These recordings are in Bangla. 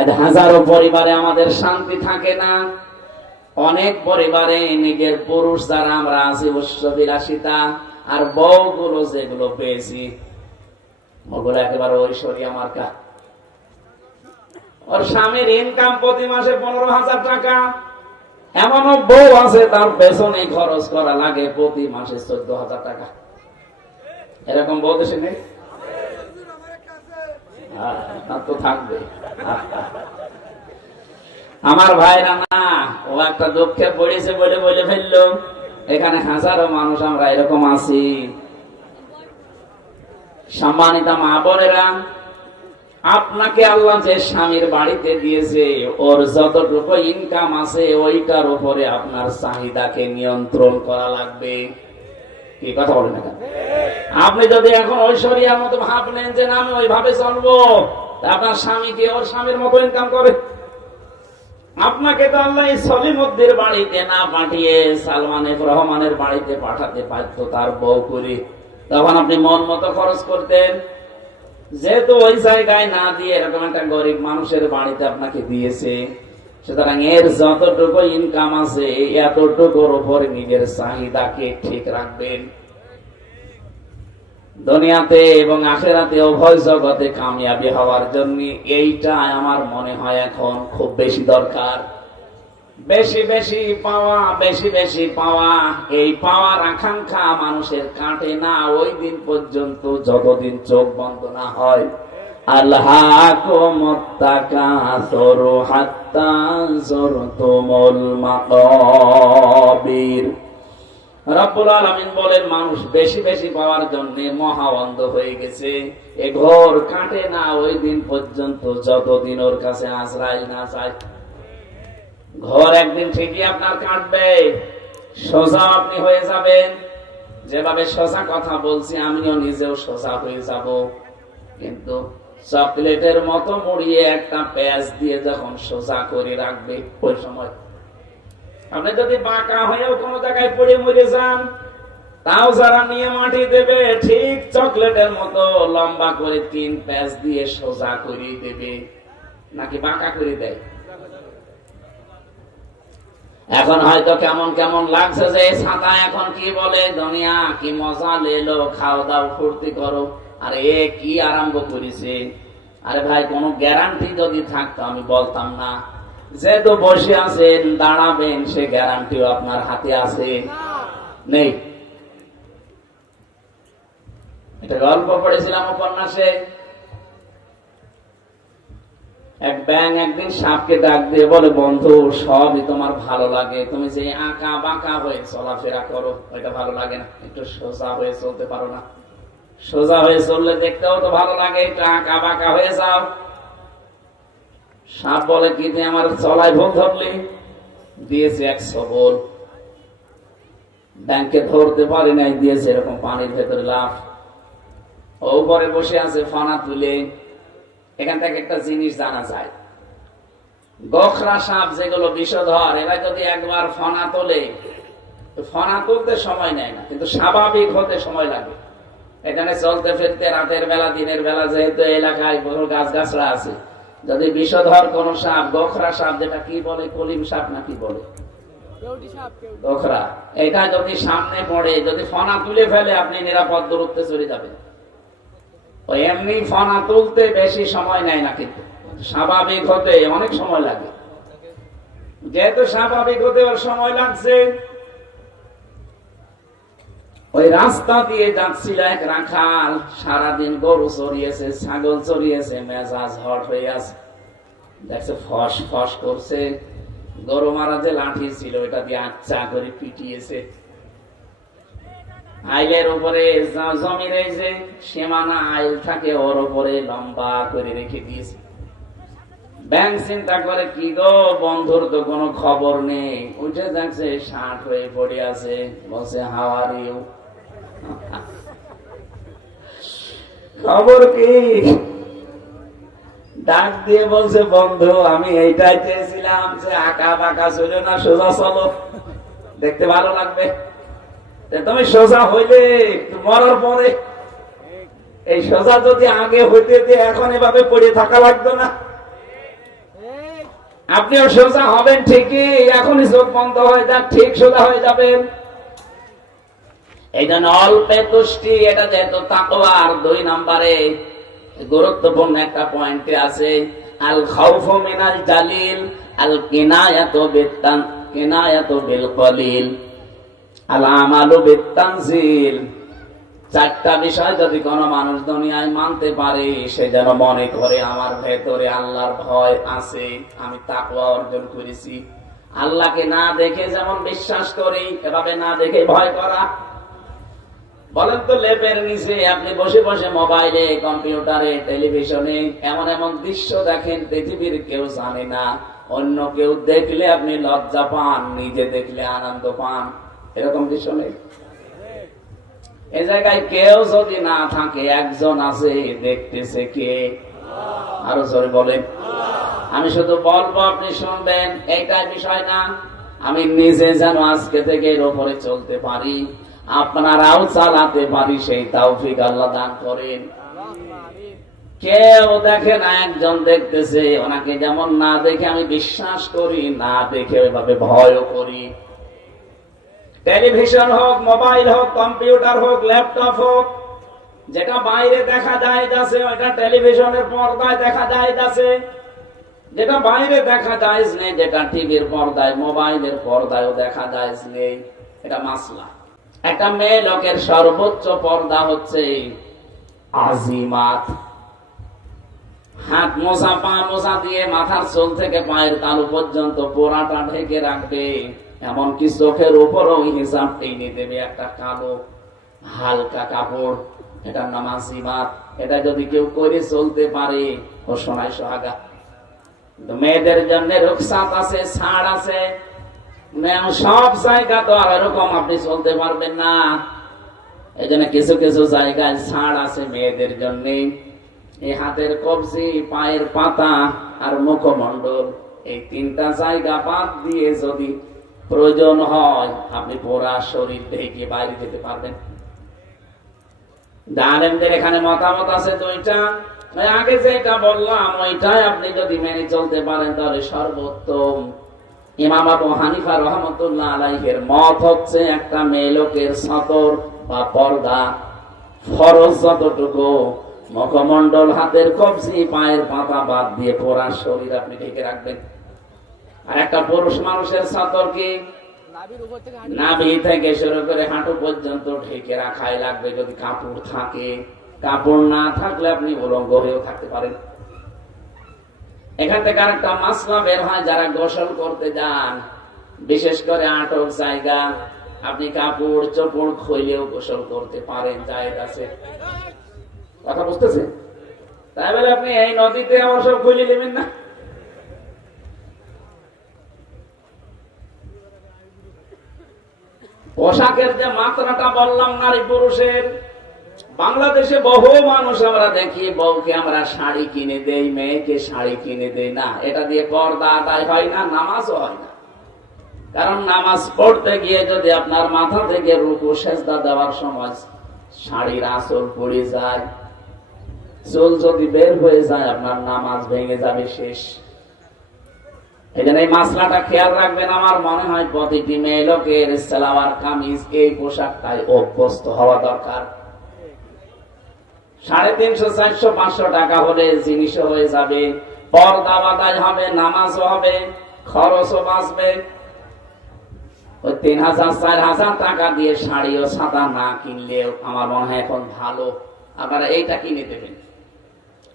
আজ হাজারো পরিবারে আমাদের শান্তি থাকে না। অনেক পরিবারে নিজের পুরুষ যারা আমরা আছি উচ্চবিলাসিতা, আর বউগুলো যেগুলো পেয়েছি ওগুলো একেবারে ঐশ্বরিয়া মার্কা। ওর স্বামীর ইনকাম প্রতি মাসে 15,000 টাকা, এমনও বউ আছে তার পেছনে খরচ করা লাগে প্রতি মাসে 14,000 টাকা। এরকম বউ দেশে নেই? তো থাকবে। আমার ভাইরা না, ও একটা দুঃখে পড়েছে বলে বলে ফেললো। এখানে হাজারো মানুষ আমরা এরকম আছি। সম্মানিত মা বোনেরা, আপনাকে আল্লাহ যে স্বামীর বাড়িতে দিয়েছে, ওর যতটুকু ইনকাম আছে ওইটার উপরে আপনার চাহিদাকে নিয়ন্ত্রণ করা লাগবে। কি কথা বলেন না? আপনি যদি এখন ঐশ্বরিয়ার মতো ভাবলেন যে না আমি ওইভাবে চলবো, আপনার স্বামীকে ওর স্বামীর মতো ইনকাম করে। আপনাকে তো আল্লাহ সলিমুদ্দির বাড়িতে না পাঠিয়ে সালমান এফ রহমানের বাড়িতে পাঠাতে পারতো তার বউ করে। তখন আপনি মন মতো খরচ করতেন। যেহেতু ওই জায়গায় না দিয়ে এরকম একটা গরিব মানুষের বাড়িতে আপনাকে দিয়েছে, সুতরাং এর যতটুকু ইনকাম আছে এতটুকুর উপর নিজের চাহিদাকে ঠিক রাখবেন। দুনিয়াতে এবং আখিরাতে উভয় জগতে কামিয়াবি হওয়ার জন্য এইটা আমার মনে হয় এখন খুব বেশি দরকার। বেশি বেশি পাওয়া, বেশি বেশি পাওয়া, এই পাওয়ার আকাঙ্ক্ষা মানুষের কাটে না ওই দিন পর্যন্ত যতদিন চোখ বন্ধ না হয়। আল্লাহকুমুত তাকাসুরু হাত্তা যুরতুমুল মাকাবির। রব্বুল আলামিন বলেন মানুষ বেশি বেশি পাওয়ার জন্য মহা অন্ধ হয়ে গেছে। এ ঘর কাটে না ওই দিন পর্যন্ত যতদিন ওর কাছে আজরাইল না যায়। ঘর একদিন ঠিকই আপনার কাটবে, সোজা আপনি হয়ে যাবেন। যেভাবে সোজা কথা বলছি আমিও নিজেও সোজা হয়ে যাব, কিন্তু চকলেটের মতো মুড়িয়ে একটা পেঁয়াজ দিয়ে যখন সোজা করে রাখবে ওই সময় আপনি যদি বাঁকা হয়েও কোন জায়গায় পড়ে মরে যান, তাও যারা নিয়ে মাটি দেবে ঠিক চকলেটের মতো লম্বা করে 3 পেঁয়াজ দিয়ে সোজা করে দেবে, নাকি বাঁকা করে দেয়? এখন হয়তো কেমন কেমন লাগছে যে ছাতা এখন কি বলে, দুনিয়া কি মজা লেলো, খাও দাও ফুর্তি করো। আরে এ কি আরম্ভ করেছে? আরে ভাই কোন গ্যারান্টি যদি থাকতো আমি বলতাম না। যেহেতু বসে আছেন দাঁড়াবেন সে গ্যারান্টিও আপনার হাতে আছে? নেই। এটা গল্প পড়েছিলাম উপন্যাসে। এক ব্যাঙ একদিন সাপকে ডাক দিয়ে বলে, বন্ধু সবই তোমার ভালো লাগে, তুমি যে আঁকা বাঁকা হয়ে চলাফেরা করো ওইটা ভালো লাগে না, একটু সোজা হয়ে চলতে পারো না? সোজা হয়ে চললে দেখতেও তো ভালো লাগে, একটু আঁকা বাঁকা হয়ে যাও। সাপ বলে, কি তুই আমার চলায় ভুল ধরলি? দিয়েছে এক সবল। ব্যাংকে ধরতে পারি নাই, দিয়েছে এরকম পানির ভেতরে লাফ। ও উপরে বসে আছে ফানা তুলে। এখান থেকে একটা জিনিস জানা যায়, গোখরা সাপ যেগুলো বিষধর, এরা যদি একবার ফনা তোলে, ফনা তুলতে সময় নেয় না, কিন্তু স্বাভাবিক হতে সময় লাগে। এখানে চলতে ফিরতে রাতের বেলা দিনের বেলা যেহেতু এলাকায় বহু গাছ গাছরা আছে, যদি বিষধর কোন সাপ, গোখরা সাপ যেটা কি বলে, কলিম সাপ নাকি বলে, গোখরা, এটা যদি সামনে পড়ে, যদি ফনা তুলে ফেলে আপনি নিরাপদ দূরত্বে চলে যাবেন। ওই এমনি ফনা তুলতে বেশি সময় নেয় না, কিন্তু স্বাভাবিক হতে অনেক সময় লাগে। যেহেতু স্বাভাবিক হতে ওর সময় লাগছে, ওই রাস্তা দিয়ে যাচ্ছিল এক রাখাল, সারাদিন গরু চড়িয়েছে, ছাগল চড়িয়েছে, মেজাজ হট হয়ে আছে। দেখছে ফস ফস করছে, গরু মারা যে লাঠি ছিল ওটা দিয়ে আচ্ছা করে পিটিয়েছে। আইলের উপরে জমির এই যে সীমানা আইল থাকে ওর উপরে লম্বা করে রেখে দিয়েছে। ব্যাংক চিন্তা করে, কি গো বন্ধুর তো কোনো খবর নেই। উঠে দেখছে ষাট হয়ে পড়ে আছে, বলছে হাউ আর ইউ, খবর কি? ডাক দিয়ে বলছে, বন্ধু আমি এইটাই চেয়েছিলাম যে আঁকা বাঁকা চলো না, সোজা চলো, দেখতে ভালো লাগবে। তুমি সোজা হইলে মরার পরে, এই সোজা যদি আগে হইতে এখন এভাবে পড়ে থাকা লাগতো না। আপনিও সোজা হবেন ঠিকই, এখনই চোখ বন্ধ হয়ে যাক, ঠিক সোজা হয়ে যাবেন। এই জন্য অল্পে তুষ্টি, এটা যেহেতু তাকওয়া। আর 2 নম্বরে গুরুত্বপূর্ণ একটা পয়েন্টে আছে, আল খাউফু মিনাল জালিল আল কিনায়াতু বিল কলিল আল আমালু বিত তানজিল। 4টা বিষয় যদি কোন মানুষ দুনিয়ায় মানতে পারে, সে যেন মনে করে আমার ভেতরে আল্লাহর ভয় আছে, আমি তাকওয়া অর্জন করেছি। আল্লাহকে না দেখে যেমন বিশ্বাস করি, এভাবে না দেখে ভয় করা। বলেন তো, লেপের নিচে আপনি বসে বসে মোবাইলে, কম্পিউটারে, টেলিভিশনে এমন এমন দৃশ্য দেখেন পৃথিবীর কেউ জানে না। অন্য কেউ দেখলে আপনি লজ্জা পান, নিজে দেখলে আনন্দ পান। এরকম দৃশ্য নেই? এ জায়গায় কেউ যদি না থাকে, একজন আছে, দেখতেছে কে? আরো জোরে বলেন। আমি শুধু বলবো, আপনি শুনবেন, এইটাই বিষয় না। আমি নিজে যেন আজকে থেকে এর উপরে চলতে পারি, আপনারাও চালাতে পারি, সেই তৌফিক আল্লাহ দান করেন। কেউ দেখে না, একজন দেখতেছে। ওনাকে যেমন না দেখে আমি বিশ্বাস করি, না দেখে ওইভাবে ভয়ও করি। টেলিভিশন হোক, মোবাইল হোক, কম্পিউটার হোক, ল্যাপটপ হোক, যেটা বাইরে দেখা যায় যাচ্ছে, ওইটা টেলিভিশনের পর্দায় দেখা যায় যাচ্ছে। যেটা বাইরে দেখা যায় নেই, যেটা টিভির পর্দায়, মোবাইলের পর্দায়ও দেখা যায় নেই, এটা মাসলা। একটা মেয়ে লোকের সর্বোচ্চ পর্দা হচ্ছে আজিমাত। হাত মোছা, পা মোছা দিয়ে মাথার চুল থেকে পায়ের তালু পর্যন্ত পোড়াটা ঢেকে রাখবে। এমনকি চোখের উপরও হিসাব টেনে দেবে একটা কালো হালকা কাপড়। এটার নাম আজিমাত। এটা যদি কেউ করে চলতে পারে, ও সোনায় সোহাগা। মেয়েদের জন্য রুখসাত আছে, ছাড় আছে। সব জায়গা তো আর এরকম আপনি চলতে পারবেন না। এই জন্য কিছু কিছু জায়গায় ছাড় আছে মেয়েদের জন্য। এই হাতের কবজি, পায়ের পাতা আর মুখমণ্ডল, এই 3টা জায়গা বাদ দিয়ে যদি প্রয়োজন হয়, আপনি পুরা শরীর ঢেকে বাইরে যেতে পারবেন। আলেমদের এখানে মতামত আছে 2টা। আগে যেটা বললাম, ওইটাই আপনি যদি মেনে চলতে পারেন, তাহলে সর্বোত্তম। ইমাম আবু হানিফা রহমতুল্লাহ আলাইহির মত হচ্ছে, একটা মেয়ে লোকের সতর বা পর্দা ফরজ যতটুকু, মুখমণ্ডল, হাতের কবজি, পায়ের পাতা বাদ দিয়ে পুরা শরীর আপনি ঢেকে রাখবেন। আর একটা পুরুষ মানুষের সতর কি নাভি থেকে শুরু করে হাঁটু পর্যন্ত ঢেকে রাখাই লাগবে, যদি কাপড় থাকে। কাপড় না থাকলে আপনি উলঙ্গ হয়েও থাকতে পারেন। এখান থেকে আরেকটা মাসলা বের হয়, যারা গোসল করতে যান, বিশেষ করে আটক জায়গা, আপনি কাপড় চোপড় খুলেও গোসল করতে পারেন, জায়েজ আছে। কথা বুঝতেছেন? তাই বলে আপনি এই নদীতে আমার সব খুলে নেবেন না। পোশাকের যে মাত্রাটা বললাম নারী পুরুষের, বাংলাদেশে বহু মানুষ আমরা দেখি, বউকে আমরা শাড়ি কিনে দেই, মেয়েকে শাড়ি কিনে দেই না। এটা দিয়ে পর্দা আদায় হয় না, নামাজও হয় না। কারণ নামাজ পড়তে গিয়ে যদি আপনার মাথা থেকে রুকু সেজদা দেওয়ার সময় শাড়ির আঁচল পড়ে যায়, চুল যদি বের হয়ে যায়, আপনার নামাজ ভেঙে যাবে, শেষ। এই জন্য এই মাসলাটা খেয়াল রাখবেন। আমার মনে হয় প্রতিটি মেয়ে লোকের সালোয়ার কামিজ, এই পোশাকটাই অভ্যস্ত হওয়া দরকার। 350, 400, 500 টাকা হলে জিনিসও হয়ে যাবে, পর্দা বাদাই হবে, নামাজও হবে, খরচও বাঁচবে। ওই 3000, 4000 টাকা দিয়ে শাড়ি ও ছাতা না কিনলেও আমার মনে হয় এখন ভালো আপনারা এইটা কিনে দেবেন।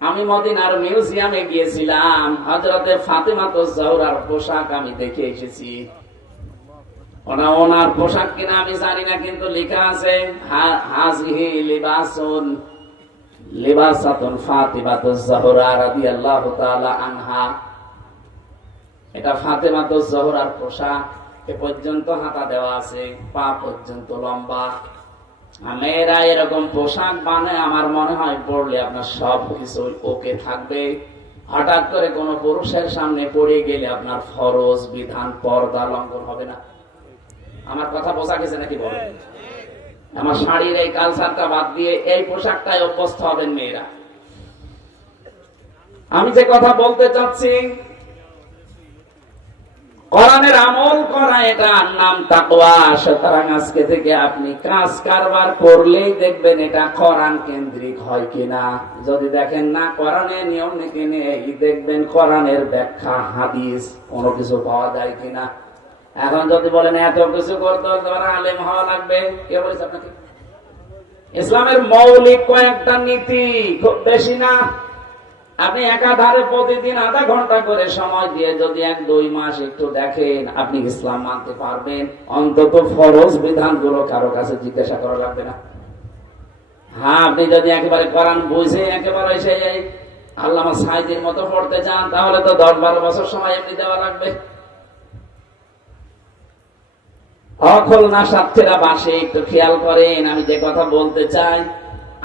আমি মদিনার মিউজিয়ামে গিয়েছিলাম, হযরতে ফাতেমাতুজ জোহরার পোশাক আমি দেখে এসেছি। ওনার পোশাক কিনা আমি জানি না, কিন্তু লেখা আছে হাযিহি লিবাসাতুন ফাতিমাতুজ জোহরা রাদিয়াল্লাহু তাআলা আনহা। এটা ফাতেমাতুজ জোহরার পোশাক। এ পর্যন্ত হাতা দেওয়া আছে, পা পর্যন্ত লম্বা। মেয়েরা এরকম পোশাক বানায়, আমার মনে হয় পড়লে আপনার সব কিছু ওকে থাকবে। হঠাৎ করে কোন পুরুষের সামনে পড়ে গেলে আপনার ফরজ বিধান পর্দা লঙ্ঘন হবে না। আমার কথা বোঝা গেছে নাকি বলেন? আমার শাড়ির এই কালচারটা বাদ দিয়ে এই পোশাকটাই অভ্যস্ত হবেন মেয়েরা। আমি যে কথা বলতে চাচ্ছি, কোরআনের আমল করা এটার নাম তাকওয়া। সুতরাং আজকে থেকে আপনি কাজ কারবার করলেই দেখবেন এটা কোরআন কেন্দ্রিক হয় কিনা। যদি দেখেন না কোরআনের নিয়ম নীতি নেই, দেখবেন কোরআনের ব্যাখ্যা হাদিস কোনো কিছু পাওয়া যায় কিনা। এখন যদি বলেন এত কিছু করতে হলে আলেম হওয়া লাগবে, কে বলেছে আপনাকে? ইসলামের মৌলিক কয়েকটা নীতি, খুব বেশি না। আপনি একাধারে প্রতিদিন আধা ঘন্টা করে সময় দিয়ে যদি 1-2 মাস একটু দেখেন, আপনি ইসলাম মানতে পারবেন। অন্তত ফরজ বিধানগুলো কারো কাছে জিজ্ঞাসা করা লাগবে না। হ্যাঁ, আপনি যদি একেবারে কোরআন বুঝে একেবারে সেই আল্লামা সাঈদীর মতো পড়তে চান, তাহলে তো 10-12 বছর সময় এমনি দেওয়া লাগবে। অখলনা সাথীরা বাসে একটু খেয়াল করেন, আমি যে কথা বলতে চাই,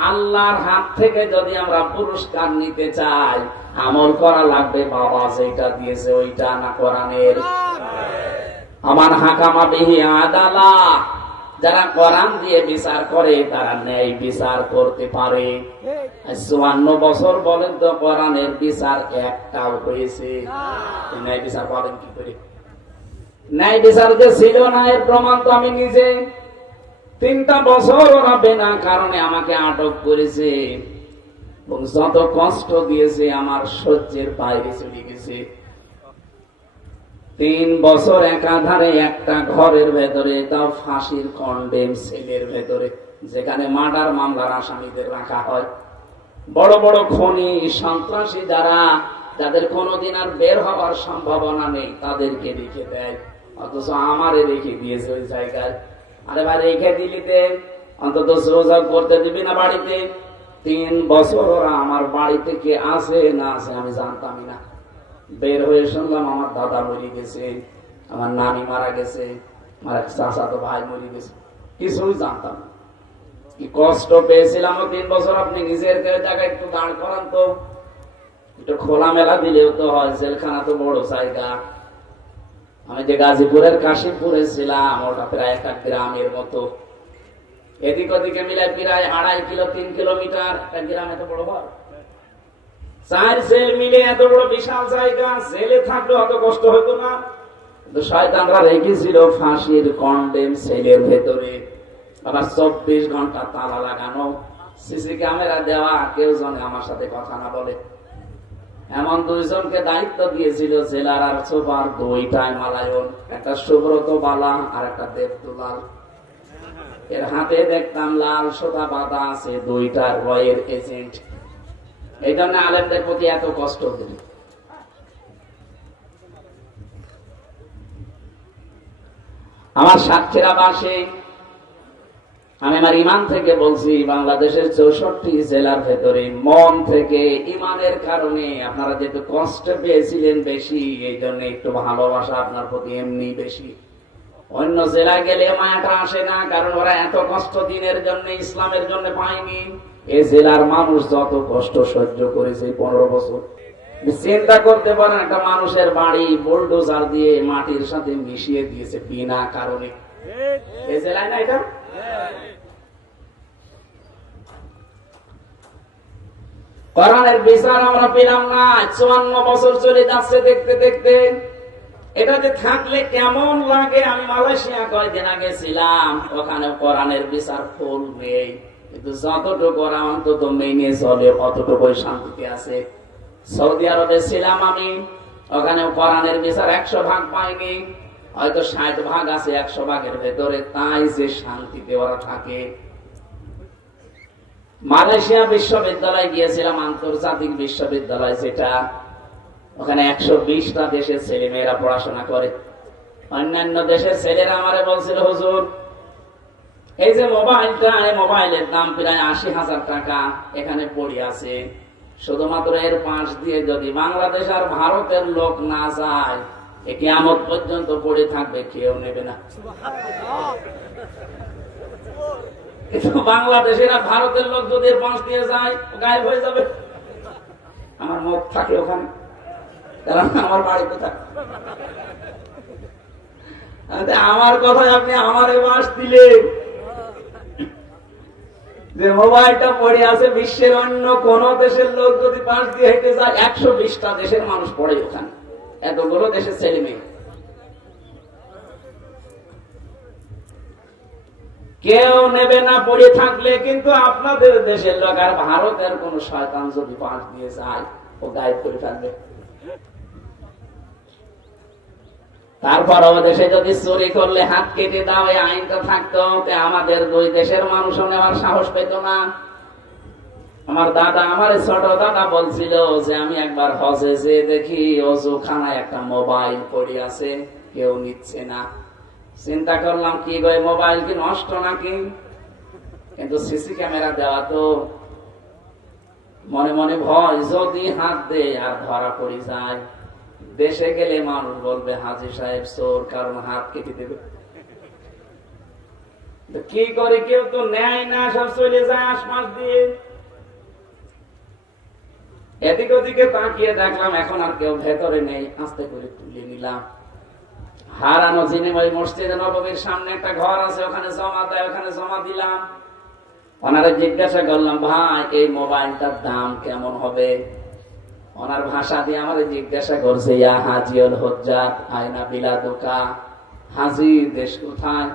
আল্লাহর হাত থেকে যদি আমরা পুরস্কার নিতে চাই, আমল করা লাগবে বাবা যেটা দিয়েছে ওইটা, না কোরআনের। আমার হাকামা বিহি আদালা, যারা কোরআন দিয়ে বিচার করে তারা ন্যায় বিচার করতে পারে। 54 বছর বলেন তো কোরআনের বিচার একটাও হয়েছে? ন্যায় বিচার পাবেন কি করে? ন্যায় বিচার যে ছিল না এর প্রমাণ তো আমি নিজে। 3টা বছর ওরা বিনা কারণে আমাকে আটক করেছে এবং যত কষ্ট দিয়েছে আমার সহ্যের বাইরে চলে গেছে। 3 বছর একাধারে একটা ঘরের ভেতরে, তাও ফাঁসির কন্ডেম সেলের ভেতরে, যেখানে মার্ডার মামলার আসামিদের রাখা হয়। বড় বড় খনি সন্ত্রাসী যারা, যাদের কোনোদিন আর বের হওয়ার সম্ভাবনা নেই, তাদেরকে রেখে দেয়। অথচ আমারে রেখে দিয়েছে ওই জায়গায়। আরে ভাই, রেখে দিলিতে অন্তত সোজা করতে দিবি না বাড়িতে? 3 বছর ওরা আমার বাড়িতে কে আছে না আছে আমি জানতামই না। বের হয়ে শুনলাম আমার দাদা মরে গেছে, আমার নানি মারা গেছে, আমার চাচাতো ভাই মরে গেছে, কিছুই জানতাম না। কি কষ্ট পেয়েছিলাম 3 বছর। আপনি নিজের জায়গায় একটু দাঁড় করান তো, একটু খোলামেলা দিলেও তো হয়। জেলখানা তো বড় জায়গা। আমি যে গাজীপুরের কাশিমপুরে ছিলাম, ওটা প্রায় একটা গ্রামের মতো। এদিক ওদিকে মিলে প্রায় 2.5 কিলো 3 কিলোমিটার একটা গ্রাম। এত বড় হয়? 4 জেল মিলে এত বড় বিশাল জায়গা। জেলে থাকলে অত কষ্ট হতো না। কিন্তু শয়তানরা রেখেছিল ফাঁসির কন্ডেম সেলের ভেতরে। আবার 24 ঘন্টা তালা লাগানো, সিসি ক্যামেরা দেওয়া, কেউ যেন আমার সাথে কথা না বলে। এমন 2 জনকে দায়িত্ব দিয়েছিল জেলার আর সুপার, 2টায় মালায়ন, একটা সুব্রত বালা আর একটা দেবদুলাল। এর হাতে দেখতাম লাল সুতা বাঁধা আছে, 2টা রয়ের এজেন্ট। এই জন্য আলেমদের প্রতি এত কষ্ট দিল। আমার সাক্ষীরা বাসে, আমি আমার ইমান থেকে বলছি, বাংলাদেশের 64 জেলার ভেতরে মন থেকে ইমানের কারণে আপনারা যেহেতু কষ্ট পেয়েছিলেন বেশি, এই জন্য একটু ভালোবাসা আপনার প্রতি এমনি বেশি। অন্য জেলায় গেলে মায়াটা আসে না, কারণ ওরা এত কষ্ট দিনের জন্য, ইসলামের জন্য পায়নি। এই জেলার মানুষ যত কষ্ট সহ্য করেছে 15 বছর, চিন্তা করতে পারেন। একটা মানুষের বাড়ি বুলডোজার দিয়ে মাটির সাথে মিশিয়ে দিয়েছে বিনা কারণে। এই জেলায় না এটা? কোরআনের বিচার আমরা পেলাম না। 54 বছর চলে যাচ্ছে দেখতে দেখতে। এটাতে থাকলে কেমন লাগে? আমি মালয়েশিয়া কয়েকদিন আগে ছিলাম, ওখানে কোরআনের বিচার ফুল নেই, কিন্তু যতটুকু ওরা অন্তত মেনে চলে অতটুকুই শান্তিতে আছে। সৌদি আরবে ছিলাম আমি, ওখানে কোরআনের বিচার 100 ভাগ পাইনি, হয়তো 60 ভাগ আছে 100 ভাগের ভেতরে। তাই যে শান্তিতে ওরা থাকে। মালয়েশিয়া বিশ্ববিদ্যালয়ে গিয়েছিলাম, আন্তর্জাতিক বিশ্ববিদ্যালয় যেটা, ওখানে 120টা দেশের ছেলে মেয়েরা পড়াশোনা করে। অন্যান্য দেশের ছেলেরা আমারে বলছিল, হুজুর এই যে মোবাইলটা, এই মোবাইলের দাম প্রায় 80,000 টাকা, এখানে পড়ে আছে। শুধুমাত্র এর পাশ দিয়ে যদি বাংলাদেশ আর ভারতের লোক না যায়, কিয়ামত পর্যন্ত পড়ে থাকবে, কেউ নেবে না। কিন্তু বাংলাদেশের আর ভারতের লোক যদি এর পাশ দিয়ে যায়, গায়েব হয়ে যাবে। আমার মুখ থাকে ওখানে, কারণ আমার বাড়ি কোথায়। আমার কথায় আপনি আমার বাস দিলেন। যে মোবাইলটা পড়ে আছে, বিশ্বের অন্য কোন দেশের লোক যদি পাশ দিয়ে হেঁটে যায়, 120টা দেশের মানুষ পড়ে ওখানে, এতগুলো দেশের ছেলে মেয়ে। কেউ নেবে না পড়ে থাকলে, কিন্তু আপনাদের দেশের লোক আর ভারতের কোন শয়তান যদি পাশ দিয়ে যায় ও গায়েব করে ফেলবে। তারপর ও দেশে যদি চুরি করলে হাত কেটে দাও এই আইনটা থাকতো, আমাদের দুই দেশের মানুষও নেওয়ার সাহস পেত না। আমার দাদা, আমার ছোট দাদা বলছিল যে আমি একবার হজে যে দেখি অজুখানায় একটা মোবাইল পড়ে আছে, কেউ নিচ্ছে না। চিন্তা করলাম কি গো, মোবাইল কি নষ্ট নাকি? কিন্তু সিসি ক্যামেরা দেওয়া তো। মনে মনে ভয়, যদি হাত দে আর ধরা পড়ে যায়, দেশে গেলে মানুষ বলবে হাজী সাহেব চোর, কারণ হাত কেটে দেবে। কি করে, কেউ তো নেয় না, সব চলে যায় আশপাশ দিয়ে। এদিক ওদিকে তাকিয়ে দেখলাম এখন আর কেউ ভেতরে নেই, আস্তে করে তুলে নিলাম। হারানো জিনিস ওই মসজিদে নববীর সামনে একটা ঘর আছে, ওখানে জমা দেয়, ওখানে জমা দিলাম। ওনারা জিজ্ঞাসা করলাম, ভাই এই মোবাইলটার দাম কেমন হবে? ওনার ভাষা দিয়ে আমার জিজ্ঞাসা করছে, ইয়া হাজিউল হুজ্জাত আয়না বিলাদুকা, হাজির দেশ কোথায়?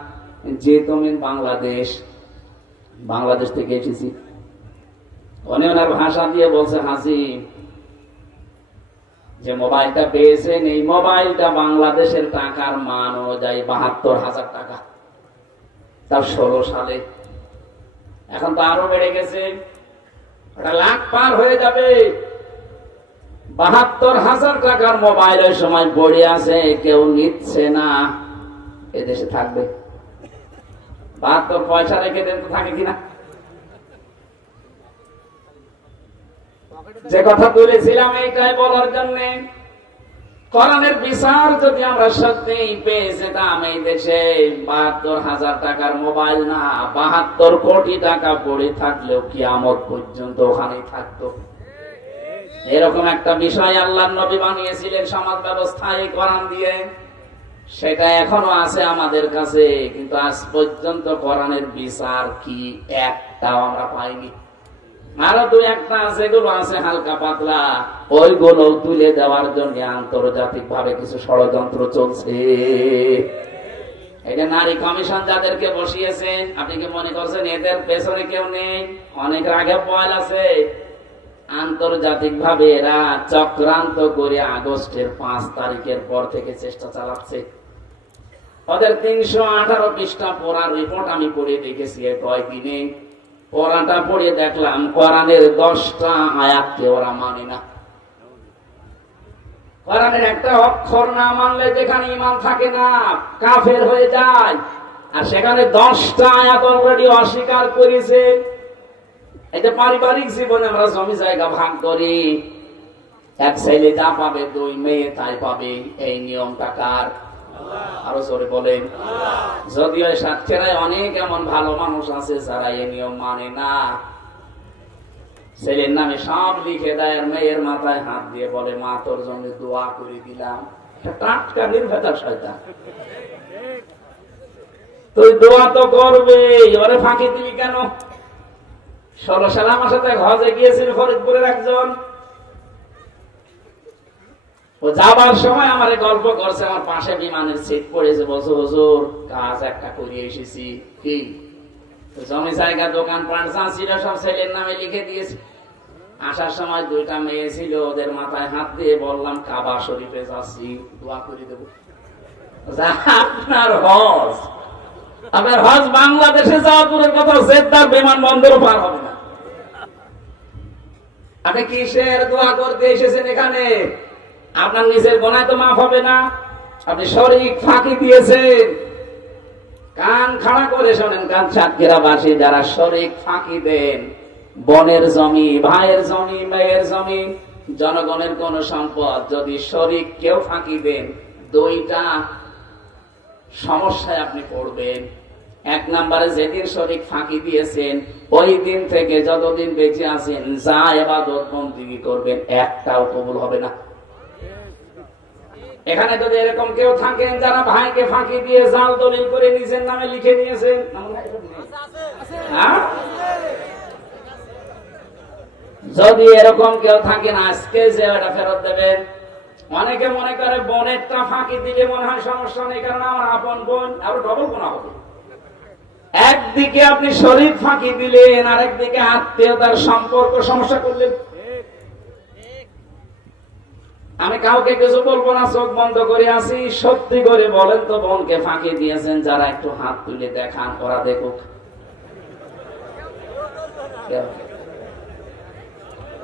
যে তুমি বাংলাদেশ। বাংলাদেশ থেকে এসেছি। উনি ওনার ভাষা দিয়ে বলছে, হাজি যে মোবাইলটা পেয়েছেন, এই মোবাইলটা বাংলাদেশের টাকার মান অনুযায়ী ৭২,০০০ টাকা, তার ১৬ সালে। এখন তো আরো বেড়ে গেছে, ওটা লাখ পার হয়ে যাবে। ৭২,০০০ টাকার মোবাইল ওই সময় পড়ে আছে, কেউ নিচ্ছে না। এদেশে থাকবে ৭২ পয়সা রেখে দেন তো থাকে কিনা? যে কথা তুলেছিলাম এইটাই বলার জন্য, কোরআনের বিচার যদি আমরা সত্যি পেয়ে যেতাম, এই দেশে ৭২,০০০ টাকার মোবাইল না, ৭২ কোটি টাকা পড়ে থাকলেও কিয়ামত পর্যন্ত ওখানেই থাকতো। এরকম একটা বিষয় আল্লাহর নবী বানিয়েছিলেন সমাজ ব্যবস্থায় কোরআন দিয়ে, সেটা এখনো আছে আমাদের কাছে। কিন্তু আজ পর্যন্ত কোরআনের বিচার কি একটাও আমরা পাইনি। আরো দুই একটা যেগুলো আছে হালকা পাতলা, ওইগুলো তুলে দেওয়ার জন্য আন্তর্জাতিক ভাবে কিছু ষড়যন্ত্র চলছে। এই যে নারী কমিশন যাদেরকে বসিয়েছে, আপনি কি মনে করছেন এদের পেছনে কেউ নেই? অনেক আগে পয়েল আছে। আন্তর্জাতিক ভাবে এরা চক্রান্ত করে আগস্টের ৫ তারিখের পর থেকে চেষ্টা চালাচ্ছে। ওদের ৩১৮ পৃষ্ঠা পড়ার রিপোর্ট আমি পড়ে দেখেছি কয়েকদিনে। পড়াটা পড়ে দেখলাম কোরআনের ১০টা আয়াতকে ওরা মানে না। কোরআনের একটা অক্ষর না মানলে যেখানে ঈমান থাকে না, কাফের হয়ে যায়। আর সেখানে 10টা আয়াত অলরেডি অস্বীকার করেছে। এই যে পারিবারিক জীবনে আমরা জমি জায়গা ভাগ করি, এক ছেলে যা পাবে 2 মেয়ে তাই পাবে, এই নিয়মটা কার? আরো জোরে বলেন। যদিও সাতক্ষীরায় অনেক এমন ভালো মানুষ আছে যারা এই নিয়ম মানে না। ছেলের নামে সব লিখে দেয়, আর মেয়ের মাথায় হাত দিয়ে বলে, মা তোর জন্য দোয়া করে দিলাম। টাটকা নির্ভেজাল শয়তান। তুই দোয়া তো করবে, ওরে ফাঁকি দিবি কেন? 16 সালে আমার সাথে হজে গিয়েছিল ফরিদপুরের একজন। ও যাবার সময় আমার গল্প করছে, আমার পাশে বিমানের সিট পড়েছে, বলছে হুজুর কাজ একটা করে এসেছি। কি? জমি জায়গা দোকান পাট যা ছিল সব ছেলের নামে লিখে দিয়েছে। আসার সময় 2টা মেয়ে ছিল, ওদের মাথায় হাত দিয়ে বললাম কাবা শরীফে যাচ্ছি, দোয়া করে দেবো। আপনার হজ বাংলাদেশে যাওয়া দূরের কথা, জেদ্দার বিমানবন্দরও পার হবে না। আপনি কিসের দোয়া করতে এসেছেন এখানে? আপনার নিজের গোনায় তো মাফ হবে না। আপনি শরীক ফাঁকি দিয়েছেন। কান খাড়া করে শোনেন, কান সাতক্ষীরাবাসী যারা শরীক ফাঁকি দেন, বোনের জমি, ভাইয়ের জমি, মেয়ের জমি, জনগণের কোন সম্পদ যদি শরীক কেউ ফাঁকি দেন, 2টা সমস্যায় আপনি পড়বেন। 1 নম্বরে যেদিন শরীক ফাঁকি দিয়েছেন, ওই দিন থেকে যতদিন বেঁচে আছেন যা ইবাদত বন্দেগী করবেন একটাও কবুল হবে না। এখানে যদি এরকম কেউ থাকেন যারা ভাইকে ফাঁকি দিয়ে জাল দলিল করে নিজের নামে লিখে নিয়েছেন, যদি এরকম কেউ থাকেন আজকে যে ওটা ফেরত দেবেন। অনেকে মনে করে বোনেরটা ফাঁকি দিলে মনে হয় সমস্যা নেই, কারণ আমার আপন বোন, আরো ডবল গোনা হবে। একদিকে আপনি শরীর ফাঁকি দিলেন, আর একদিকে আত্মীয়তার সম্পর্ক সমস্যা করলেন। আমি কাউকে কিছু বলবো না, চোখ বন্ধ করে আছি। সত্যি করে বলেন তো, বোনকে ফাঁকি দিয়েছেন যারা? একটু হাত তুলে দেখান, ওরা দেখুক।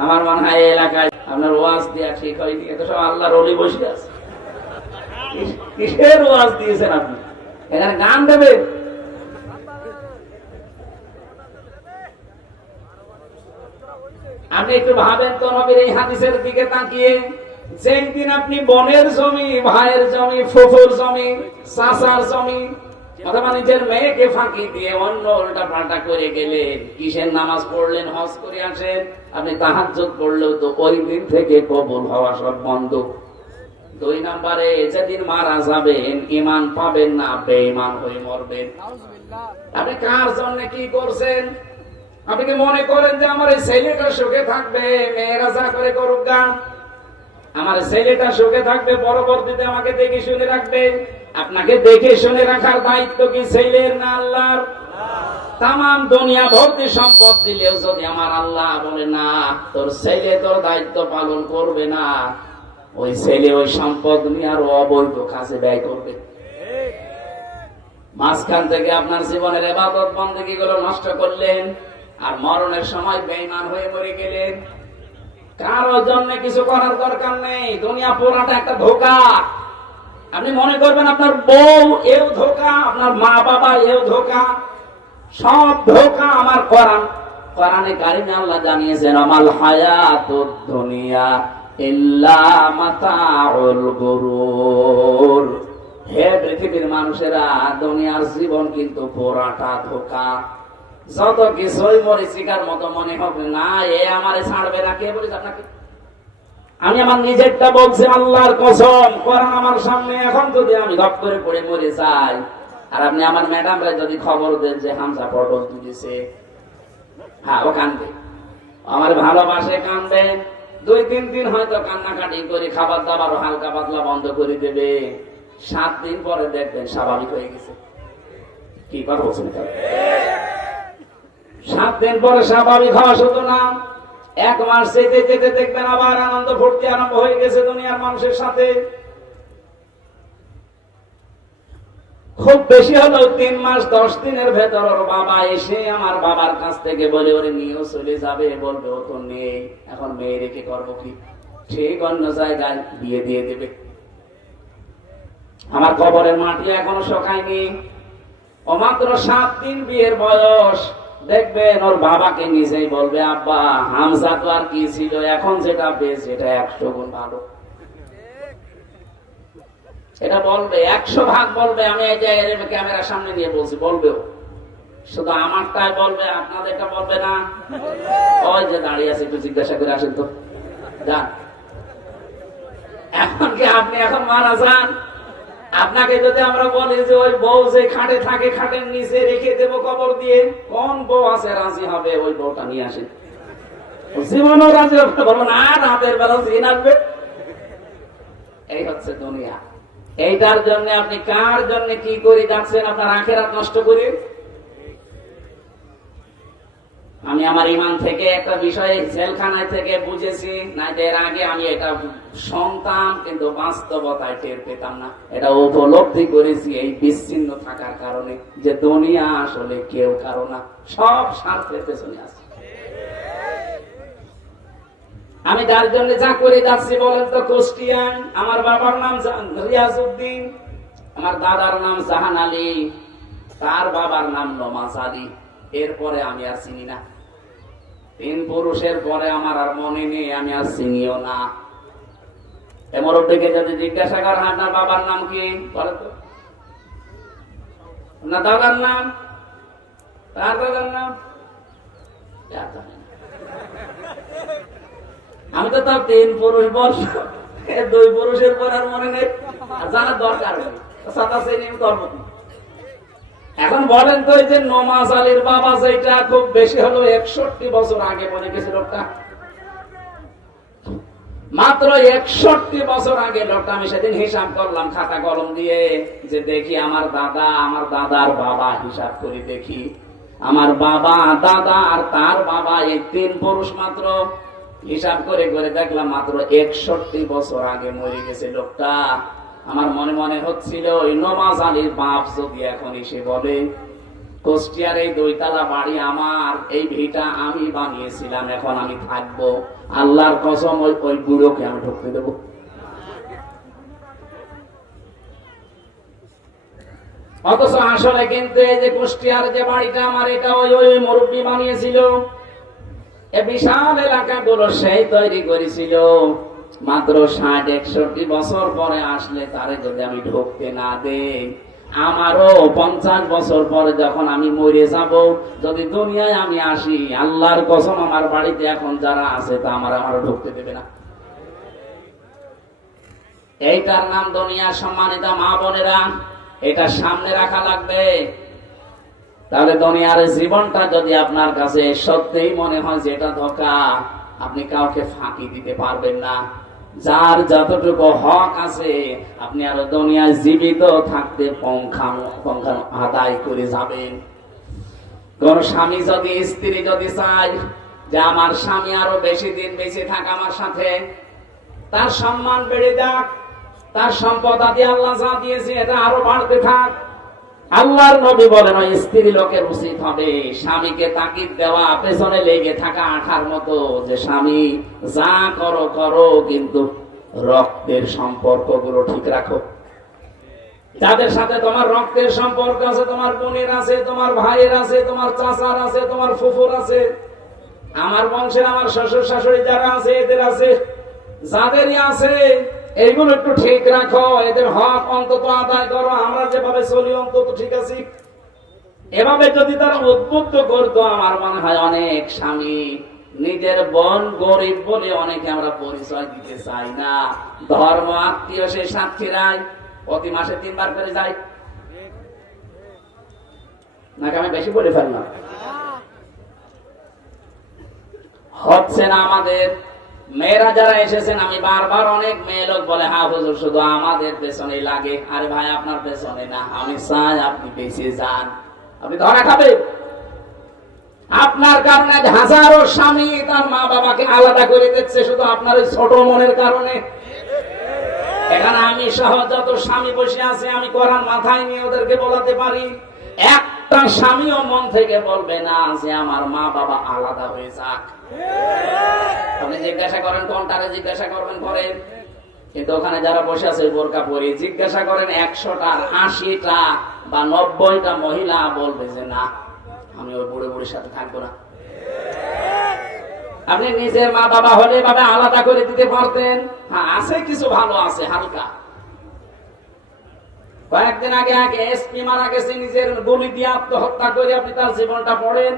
আমার মনে হয় এই এলাকায় আপনার ওয়াজ দেওয়া ঠিক হয়নি। এত সব আল্লাহর ওলি বসে আছে। কিসের ওয়াজ দিয়েছেন আপনি? এখানে গান দেবে? আপনি একটু ভাবেন তো, নবীর এই হাদিসের দিকে তাকিয়ে, যেদিন আপনি বোনের জমি, ভাইয়ের জমি, ফুফুর জমি, চাচার জমি অথবা নিজের মেয়েকে ফাঁকি দিয়ে অন্য উল্টা পাল্টা করে গেলেন, কিসের নামাজ পড়লেন, হজ করে আসেন, আপনি তাহাজ্জুদ পড়লেও তো ওই দিন থেকে কবুল হওয়া সব বন্ধ। 2 নম্বরে, যেদিন মারা যাবেন ঈমান পাবেন না, বেঈমান হয়ে মরবেন। আপনি কার জন্য কি করছেন? আপনি কি মনে করেন যে আমার এই ছেলেটা সুখে থাকবে, মেয়েরা যা করে করুক গা, আমার ছেলেটা সুখে থাকবে, পরবর্তীতে আমাকে দেখে শুনে রাখবে? আপনাকে দেখে শুনে রাখার দায়িত্ব কি ছেলের না আল্লাহর? তাম দুনিয়া ভর্তি সম্পদ দিলেও যদি আমার আল্লাহ বলে না, তোর ছেলে তোর দায়িত্ব পালন করবে না, ওই ছেলে ওই সম্পদ নিয়ে আরো অবৈধ কাজে ব্যয় করবে। মাঝখান থেকে আপনার জীবনের ইবাদত বন্দেগী গুলো নষ্ট করলেন, আর মরণের সময় বেঈমান হয়ে মরে গেলেন। কারো জন্য কিছু করার দরকার নেই। দুনিয়া পুরাটা একটা ধোঁকা। আপনি মনে করবেন আপনার বউ এও ধোঁকা, আপনার মা বাবা এও ধোঁকা, সব ধোঁকা। আমার কোরআনে কারিমে আল্লাহ জানিয়েছেন, আমাল হায়াতুদ দুনিয়া ইল্লা মাতাউল গুরুর। হে পৃথিবীর মানুষেরা, দুনিয়ার জীবন কিন্তু পুরাটা ধোঁকা। যত কিছুই মরিচিকার মতো মনে হবে না, এ আমারে ছাড়বে না। কে বলিস আপনাকে? আমি আমার নিজেরটা বলছি, আল্লাহর কসম, কোরআন আমার সামনে। এখন যদি আমি ধপ করে পড়ে মরে যাই, আর আপনি আমার ম্যাডামরা যদি খবর দেন যে হামজা পটল তুলেছে, হ্যাঁ ও কান্দবে, আমার ভালোবাসে, কান্দবে। 2-3 দিন হয়তো কান্নাকাটি করে খাবার দাবার হালকা পাতলা বন্ধ করে দেবে। 7 দিন পরে দেখবেন স্বাভাবিক হয়ে গেছে। কি কথা বলছেন? 7 দিন পরে স্বাভাবিক হওয়া শুধু না, 1 মাস যেতে যেতে দেখবেন আবার আনন্দ ফুর্তি আরম্ভ হয়ে গেছে দুনিয়ার মানুষের সাথে। খুব বেশি হলেও 3 মাস 10 দিনের ভেতর ওর বাবা এসে আমার বাবার কাছ থেকে বলে, ওরে নিয়েও চলে যাবে, বলবে ও তো নেই, এখন মেয়ে রেখে করবো কি? ঠিক অন্য জায়গায় বিয়ে দিয়ে দেবে। আমার কবরের মাটি এখনো শোকায়নি। ও মাত্র 7 দিন বিয়ের বয়স। দেখবেন ওর বাবাকে নিজেই বলবে, আব্বা হামজা তো আর কি ছিল, এখন যেটা পেয়েছে এটা 100 গুণ ভালো। এটা বলবে, 100 ভাগ বলবে। আমি এটা ক্যামেরার সামনে নিয়ে বলছি, বলবেও। শুধু আমারটাই বলবে, আপনাদেরটা বলবে না। ওই যে দাঁড়িয়ে আছে, একটু জিজ্ঞাসা করে আসেন তো, যান। এখন কি আপনি এখন মারা যান, আপনাকে যদি আমরা বলি যে ওই বউ যে খাটে থাকে, খাটের নিচে রেখে দেবো কবর দিয়ে, কোন বউ আছে রাজি হবে ওই বউটা নিয়ে আসে? জীবনও রাজি হবে, বলবো না রাতের বেলা জিন আসবে। এই হচ্ছে দুনিয়া। এইটার জন্য আপনি কার জন্য কি করে যাচ্ছেন? আপনার আখিরাত নষ্ট করে। আমি আমার ঈমান থেকে একটা বিষয় জেলখানায় থেকে বুঝেছি, না এর আগে আমি এটা শুনতাম কিন্তু বাস্তবতায় টের পেতাম না। এটা উপলব্ধি করেছি এই বিচ্ছিন্ন থাকার কারণে, যে দুনিয়া আসলে কেউ কারো না, সব স্বার্থের পেছনে আছে। আমি যার জন্য যা করে যাচ্ছি বলেন তো, কুষ্টিয়ান। আমার বাবার নাম রিয়াজউদ্দিন, আমার দাদার নাম জাহান আলী, তার বাবার নাম নমাজ আলী। এরপরে আমি আর চিনি না। 3 পুরুষের পরে আমার আর মনে নেই, আমি আর চিনিও না। মুরব্বিকে যদি জিজ্ঞাসা করেন আপনার বাবার নাম কি, বলে তো না, দাদার নাম, তার দাদার নাম আমি তো তার 3 পুরুষ বর্ষ, 2 পুরুষের পর আর মনে নেই, জানার দরকার নেই। এখন বলেন তো, যে নমাজ আলীর বাবা যেটা খুব বেশি হলো 61 বছর আগে মরে গেছে লোকটা। মাত্র 61 বছর আগে লোকটা, আমি সেদিন হিসাব করলাম খাতা কলম দিয়ে, যে দেখি আমার দাদা, আমার দাদার বাবা, হিসাব করে দেখি আমার বাবা, দাদা আর তার বাবা, এই 3 পুরুষ মাত্র। হিসাব করে করে দেখলাম মাত্র 61 বছর আগে মরে গেছে লোকটা। আমার মনে মনে হচ্ছিল ওই নমাজ আলীর বাপ যদি এখন এসে বলে, কুষ্টিয়ার এই 2 তলা বাড়ি আমার, এই ভিটা আমি বানিয়েছিলাম, এখন আমি থাকবো, আল্লাহর কসম ওই বুড়োকে আমি ঢুকতে দেবো। অথচ আসলে কিন্তু এই যে কুষ্টিয়ার যে বাড়িটা আমার, এটা ওই ওই মুরব্বী বানিয়েছিল। এ বিশাল এলাকাগুলো সেই তৈরি করেছিল। মাত্র 60-61 বছর পরে আসলে তারে যদি আমি ঢুকতে না দেই, আমারও 50 বছর পরে যখন আমি মরে যাব, যদি দুনিয়ায় আমি আসি, আল্লাহর কসম আমার বাড়িতে এখন যারা আছে তা আমারও ঢুকতে দেবে না। এইটার নাম দুনিয়া। সম্মানিত মা বোনেরা, এটা সামনে রাখা লাগবে। তাহলে দুনিয়ার জীবনটা যদি আপনার কাছে সত্যিই মনে হয় যে এটা ধোঁকা, আপনি কাউকে ফাঁকি দিতে পারবেন না। যার যতটুকু হক আছে আপনি আরো দুনিয়ায় জীবিত থাকতে পঙ্খানো আদায় করে যাবেন। কোন স্বামী যদি, স্ত্রী যদি চায় যে আমার স্বামী আরো বেশি দিন বেঁচে থাক আমার সাথে, তার সম্মান বেড়ে যাক, তার সম্পদ আদি আল্লাহ যা দিয়েছে এটা আরো বাড়তে থাক, আল্লাহর নবী বলেন ওই স্ত্রী লোকের উচিত হবে স্বামীকে তাকিদ দেওয়া, পেছনে লেগে থাকা আঠার মতো, যে স্বামী যা করো করো, কিন্তু রক্তের সম্পর্ক গুলো ঠিক রাখো। যাদের সাথে তোমার রক্তের সম্পর্ক আছে, তোমার বোনের আছে, তোমার ভাইয়ের আছে, তোমার চাচার আছে, তোমার ফুফুর আছে, আমার বংশের আমার শ্বশুর শাশুড়ি যারা আছে এদের আছে, যাদেরই আছে, এইগুলো একটু ঠিক রাখো, এদের হক অন্তত আদায় করো। আমরা যেভাবে চলি অন্তত ঠিক আছি। এভাবে যদি তারা উদ্বুদ্ধ করতো, আমার মনে হয় অনেক স্বামী নিজের বোন গরিব বলে অনেকে আমরা পরিচয় দিতে চাই না। ধর্ম আত্মীয় সে সাতক্ষীরায় প্রতি মাসে 3 বার করে যায় নাকি? আমি বেশি বলে ফেললাম? হচ্ছে না আমাদের। মেয়েরা যারা এসেছেন, আমি বারবার অনেক মেয়ে লোক বলে, হ্যাঁ হুজুর শুধু আমাদের পেছনে লাগে। আরে ভাই, আপনার পেছনে না, আমি চাই আপনি বেঁচে যান। আপনি ধরা খাবে। আপনার কারণে হাজারো স্বামী তার মা বাবাকে আলাদা করে দিচ্ছে, শুধু আপনার ওই ছোট মনের কারণে। এখানে আমি সহ যত স্বামী বসে আছে, আমি কোরআন মাথায় নিয়ে ওদেরকে বলাতে পারি, একটা স্বামীও মন থেকে বলবে না যে আমার মা বাবা আলাদা হয়ে যাক। আপনি জিজ্ঞাসা করেন কোনটারে, জিজ্ঞাসা করবেন করেন, কিন্তু ওখানে যারা বসে আছে বোরকা পরে, জিজ্ঞাসা করেন 100টার 80টা বা 90টা মহিলা বলবে যে না, আমি ওই বুড়ো বুড়ির সাথে থাকবো না। আপনি নিজের মা বাবা হলে ভাবে আলাদা করে দিতে পারতেন। হ্যাঁ, আছে কিছু ভালো আছে হালকা। কয়েকদিন আগে এসপি মারা গেছে, নিজের গুলি দিয়ে আত্মহত্যা করে, আপনি তার জীবনটা পড়েন।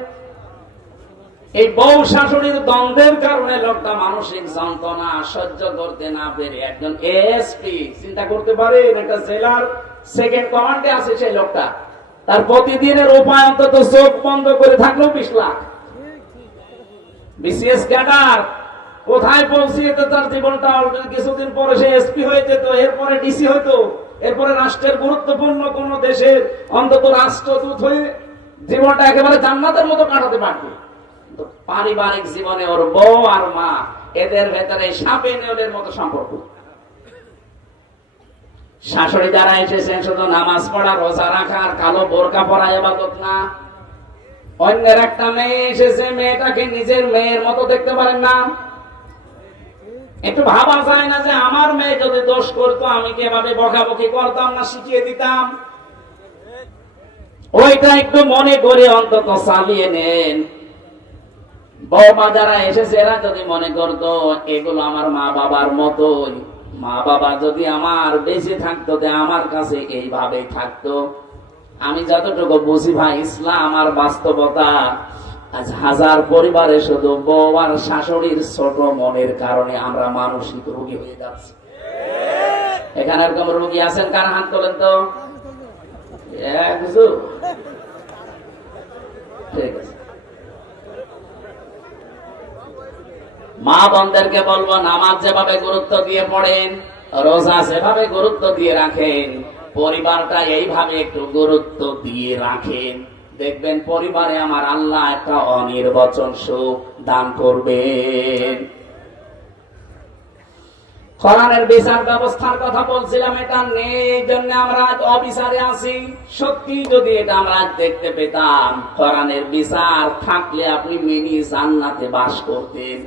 এই বউ শাশুড়ির দ্বন্দ্বের কারণে লোকটা মানসিক যন্ত্রণা সহ্য করতে না পেরে একজন এসপি, চিন্তা করতে পারেন, একটা জেলার 2nd কমান্ডে আছে সেই লোকটা, তার প্রতিদিনের উপায় অন্তত চোখ বন্ধ করে থাকলেও 20 লাখ। বিসিএস ক্যাডার কোথায় পৌঁছিয়ে তার জীবনটা, কিছুদিন পরে সে এসপি হয়ে যেত, এরপরে ডিসি হইতো, এরপরে রাষ্ট্রের গুরুত্বপূর্ণ কোন দেশের অন্তত রাষ্ট্রদূত হয়ে জীবনটা একেবারে জান্নাতের মতো কাটাতে পারত। পারিবারিক জীবনে ওর বউ আর মা, এদের ভেতরে সাপে নেউলের মতো সম্পর্ক। শাশুড়ি যারা এসেছেন শুধু নামাজ পড়া, রোজা রাখা আর কালো বোরকা পরা ইবাদত না। অন্যের একটা মেয়ে এসেছে, মেয়েটাকে নিজের মেয়ের মতো দেখতে পারেন না। একটু ভাবা যায় না যে আমার মেয়ে যদি দোষ করতো, আমি কি এভাবে বকাবকি করতাম না, শিখিয়ে দিতাম? ওইটা একটু মনে করে অন্তত চালিয়ে নেন। বৌমা যারা এসেছে এরা যদি মনে করতো এগুলো আমার মা বাবার মতোই, মা বাবা যদি আমার বেঁচে থাকতো, আমার কাছে এইভাবেই থাকতো। আমি যতটুকু বুঝি ভাই, ইসলাম আর বাস্তবতা, আজ হাজার পরিবারে শুধু বউ আর শাশুড়ির ছোট মনের কারণে আমরা মানসিক রোগী হয়ে যাচ্ছি। এখানে এরকম রোগী আছেন? কার হাত তোলেন তো। ঠিক আছে, মা বোনদেরকে বলবো, নামাজ যেভাবে গুরুত্ব দিয়ে পড়েন, রোজা সেভাবে গুরুত্ব দিয়ে রাখেন, পরিবারটা এইভাবে একটু গুরুত্ব দিয়ে রাখেন, দেখবেন পরিবারে আমার আল্লাহ একটা অনির্বচন সুখ দান করবেন। কোরআনের বিচার ব্যবস্থার কথা বলছিলাম, এটা নেই, এই জন্য আমরা অবিচারে আছি। সত্যি যদি এটা আমরা দেখতে পেতাম, কোরআনের বিচার থাকলে আপনি মিনি জান্নাতে বাস করতেন।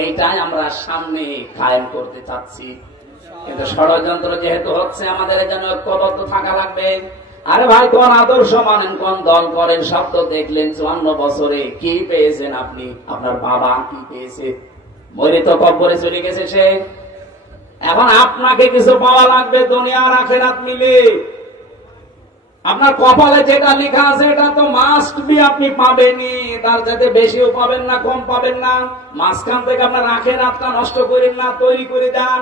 এইটাই আমরা সামনে কায়েম করতে চাচ্ছি, কিন্তু ষড়যন্ত্র যেহেতু হচ্ছে, আমাদের যেন ঐক্যবদ্ধ থাকা লাগবে। আরে ভাই, কোন আদর্শ মানেন, কোন দল করেন, সব তো দেখলেন 54 বছরে। কি পেয়েছেন আপনি? আপনার বাবা কি পেয়েছে? মরে তো কবরে চলে গেছে সে। এখন আপনাকে কিছু পাওয়া লাগবে, দুনিয়া আর আখিরাত মিলে। আপনার কপালে যেটা লেখা আছে এটা তো মাস্ট বি আপনি পাবেনই, তার যাতে বেশিও পাবেন না, কম পাবেন না। মাঝখান থেকে আপনার আখিরাতটা নষ্ট করেন না, তৈরি করে দেন।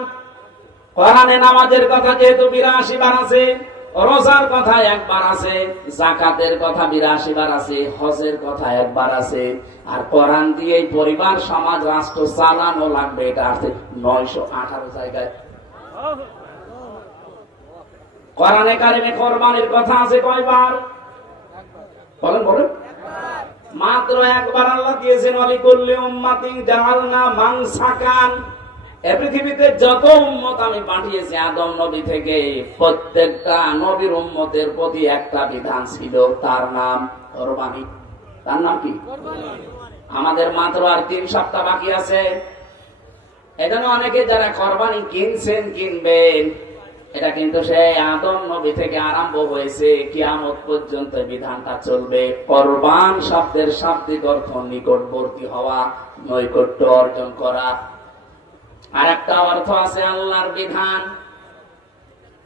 কোরআনে নামাজের কথা যেহেতু 82 বার আছে, রোজার কথা 1 বার আছে, যাকাতের কথা 82 বার আছে, হজের কথা 1 বার আছে। আর কোরআন দিয়ে পরিবার, সমাজ, রাষ্ট্র চালানো লাগবে, এটা আছে 918 জায়গায়। কোরআনে কারিমে কোরবানির কথা আছে কয়বার? বলেন বলেন। মাত্র 1 বার আল্লাহ দিয়েছেন, ওয়ালিকুল্লি উম্মাতিন জাআলনা মানসাকান। এই পৃথিবীতে যত উম্মত আমি পাঠিয়েছি আদম নবী থেকে, প্রত্যেকটা নবীর উম্মতের প্রতি একটা বিধান ছিল, তার নাম কোরবানি। তার নাম কি? আমাদের মাত্র আর 3 সপ্তাহ বাকি আছে। এজন্য অনেকে যারা কোরবানি কিনছেন, কিনবেন, এটা কিন্তু সেই আদম নবী থেকে আরম্ভ হয়েছে, কিয়ামত পর্যন্ত বিধানটা চলবে। কোরবান শব্দের শাব্দিক অর্থ নিকটবর্তী হওয়া, নৈকট্য অর্জন করা। আর একটা অর্থ আছে আল্লাহর বিধান।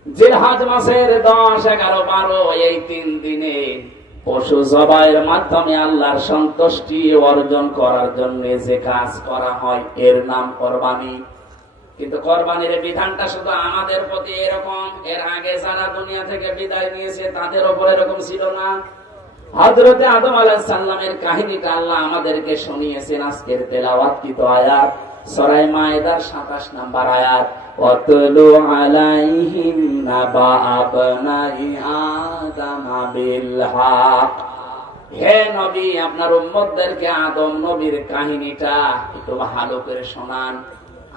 জিলহজ মাসের 10, 11, 12 এই 3 দিনে পশু জবাইয়ের মাধ্যমে আল্লাহর সন্তুষ্টি অর্জন করার জন্য যে কাজ করা হয়, এর নাম কোরবানি। কিন্তু কোরবানির বিধানটা শুধু আমাদের প্রতি এরকম, এর আগে যারা দুনিয়া থেকে বিদায় নিয়েছে তাদের উপর এরকম ছিল না। হযরতে আদম আলাইহিস সালামের কাহিনীটা আল্লাহ আমাদেরকে শুনিয়েছেন আজকের তেলাওয়াতকৃত আয়াত সূরা মায়েদার 27 নম্বর আয়াত, ওয়াতলু আলাইহিম নাবা আবনাই আদম বিল হক। হে নবী, আপনার উম্মতদেরকে আদম নবীর কাহিনীটা একটু ভালো করে শোনান।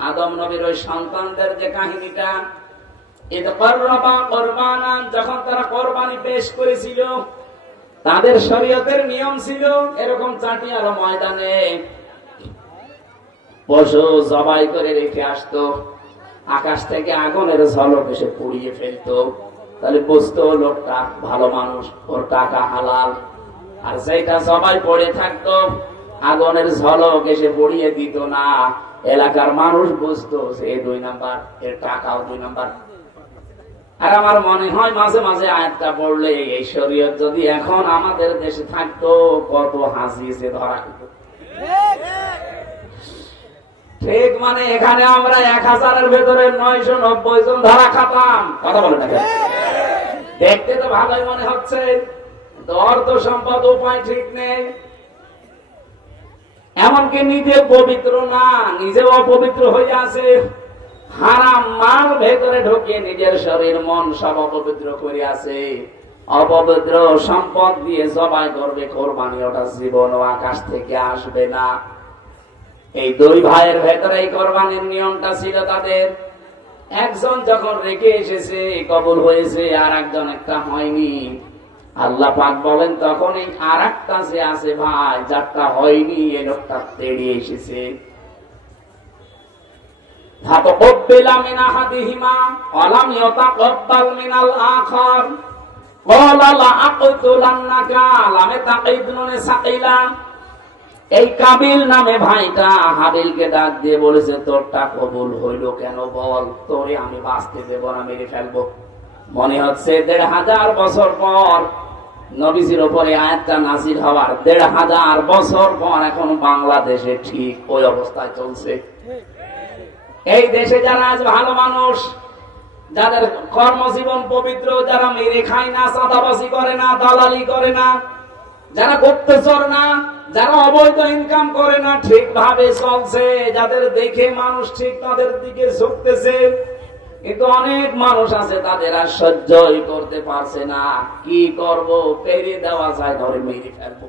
আদম নবীর ওই সন্তানদের যে কাহিনীটা, ঈদ করবা কুরবানান, যখন তারা কোরবানি পেশ করেছিল, তাদের শরীয়তের নিয়ম ছিল এরকম, চাটিয়ার ময়দানে পশু জবাই করে রেখে আসতো, আকাশ থেকে আগুনের ঝলক এসে পুড়িয়ে ফেলতো, তাহলে বুঝতো লোকটা ভালো মানুষ, ওর টাকা হালাল। আর যেটা জবাই পড়ে থাকতো, আগুনের ঝলক এসে পুড়িয়ে দিত না, এলাকার মানুষ বুঝতো যে 2 নাম্বার, এর টাকাও 2 নাম্বার। আর আমার মনে হয় মাঝে মাঝে আয়াতটা পড়লে, এই শরীয়ত যদি এখন আমাদের দেশে থাকতো, কত হাসি সে ধরা হতো। ঠিক, মানে এখানে আমরা 1000-এর ভেতরে 990 জন ধরা খাতাম। কথা বলে না, দেখতে তো ভালোই মনে হচ্ছে, অর্থ সম্পদ উপায় ঠিক নেই। এমনকি নিজে পবিত্র না, নিজেও অপবিত্র হয়ে আছে, হারাম মাল ভেতরে ঢুকিয়ে নিজের শরীর মন সব অপবিত্র করে আছে। অপবিত্র সম্পদ দিয়ে জবাই করবে কোরবানি, ওটা জীবন ও আকাশ থেকে আসবে না। এই 2 ভাইয়ের ভেতরে এই কোরবানির নিয়মটা ছিল তাদের। একজন যখন রেখে এসেছে কবুল হয়েছে, আর একজন একটা হয়নি। আল্লাহ পাক বলেন তখন এই আর একটা যে আছে ভাই, যারটা হয়নি, এই লোকটা তেড়িয়ে এসেছে। ফাতাকাব্বালা মিন আহাদিহিমা ওয়া লাম ইয়াতাকাব্বাল মিনাল আখার ক্বালা লা আqতুলান্নাকা লামে তাকিদুনে সাকিলা। এই কাবিল নামে ভাইটা হাবিলকে ডাক দিয়ে বলেছে, তোরটা কবুল হইল কেন বল, তোরে আমি বাঁচতে দেব না, মেরে ফেলবো। মনে হচ্ছে 1500 বছর পর নবীজির উপরে আয়াতটা নাযিল হওয়ার 1500 বছর পর এখন বাংলাদেশে ঠিক ওই অবস্থায় চলছে। এই দেশে যারা আজ ভালো মানুষ, যাদের কর্মজীবন পবিত্র, যারা মেরে খায় না, চাঁদাবাজি করে না, দালালি করে না, যারা গুপ্তচর না, যারা অবৈধ ইনকাম করে না, ঠিকভাবে চলছে, যাদের দেখে মানুষ ঠিক তাদের দিকে ঝুঁকতেছে, কিন্তু অনেক মানুষ আছে তাদের আর সহ্যই করতে পারছে না। কি করব, পেরিয়ে দেওয়া যায়, ধরে মেরে ফেলবো।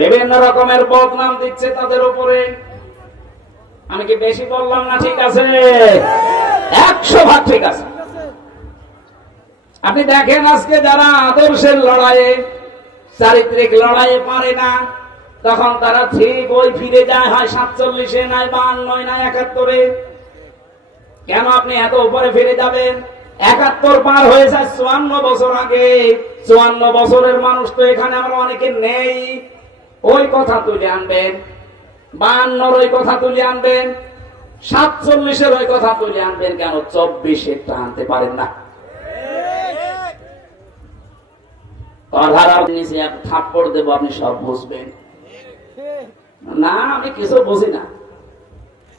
বিভিন্ন রকমের বদনাম দিচ্ছে তাদের উপরে। আমি কি বেশি বললাম না? ঠিক আছে, 100 ভাগ ঠিক আছে। আপনি দেখেন আজকে যারা আদর্শের লড়াইয়ে, চারিত্রিক লড়াইয়ে পারে না, তখন তারা ঠিক ওই ফিরে যায়, হয় 47-এ, নয় 52, নয় 71-এ। কেন আপনি এত উপরে ফিরে যাবেন? 71 পার হয়ে যায় 54 বছর আগে। 54 বছরের মানুষ তো এখানে আমরা অনেকে নেই। ওই কথা তুলে আনবেন, 52-র ওই কথা তুলে আনবেন, 47-এর ওই কথা তুলে আনবেন, কেন 24-এরটা আনতে পারেন না? থাপ্পড় দেবো, আপনি সব বুঝবেন না। আমি কিছু বুঝি না।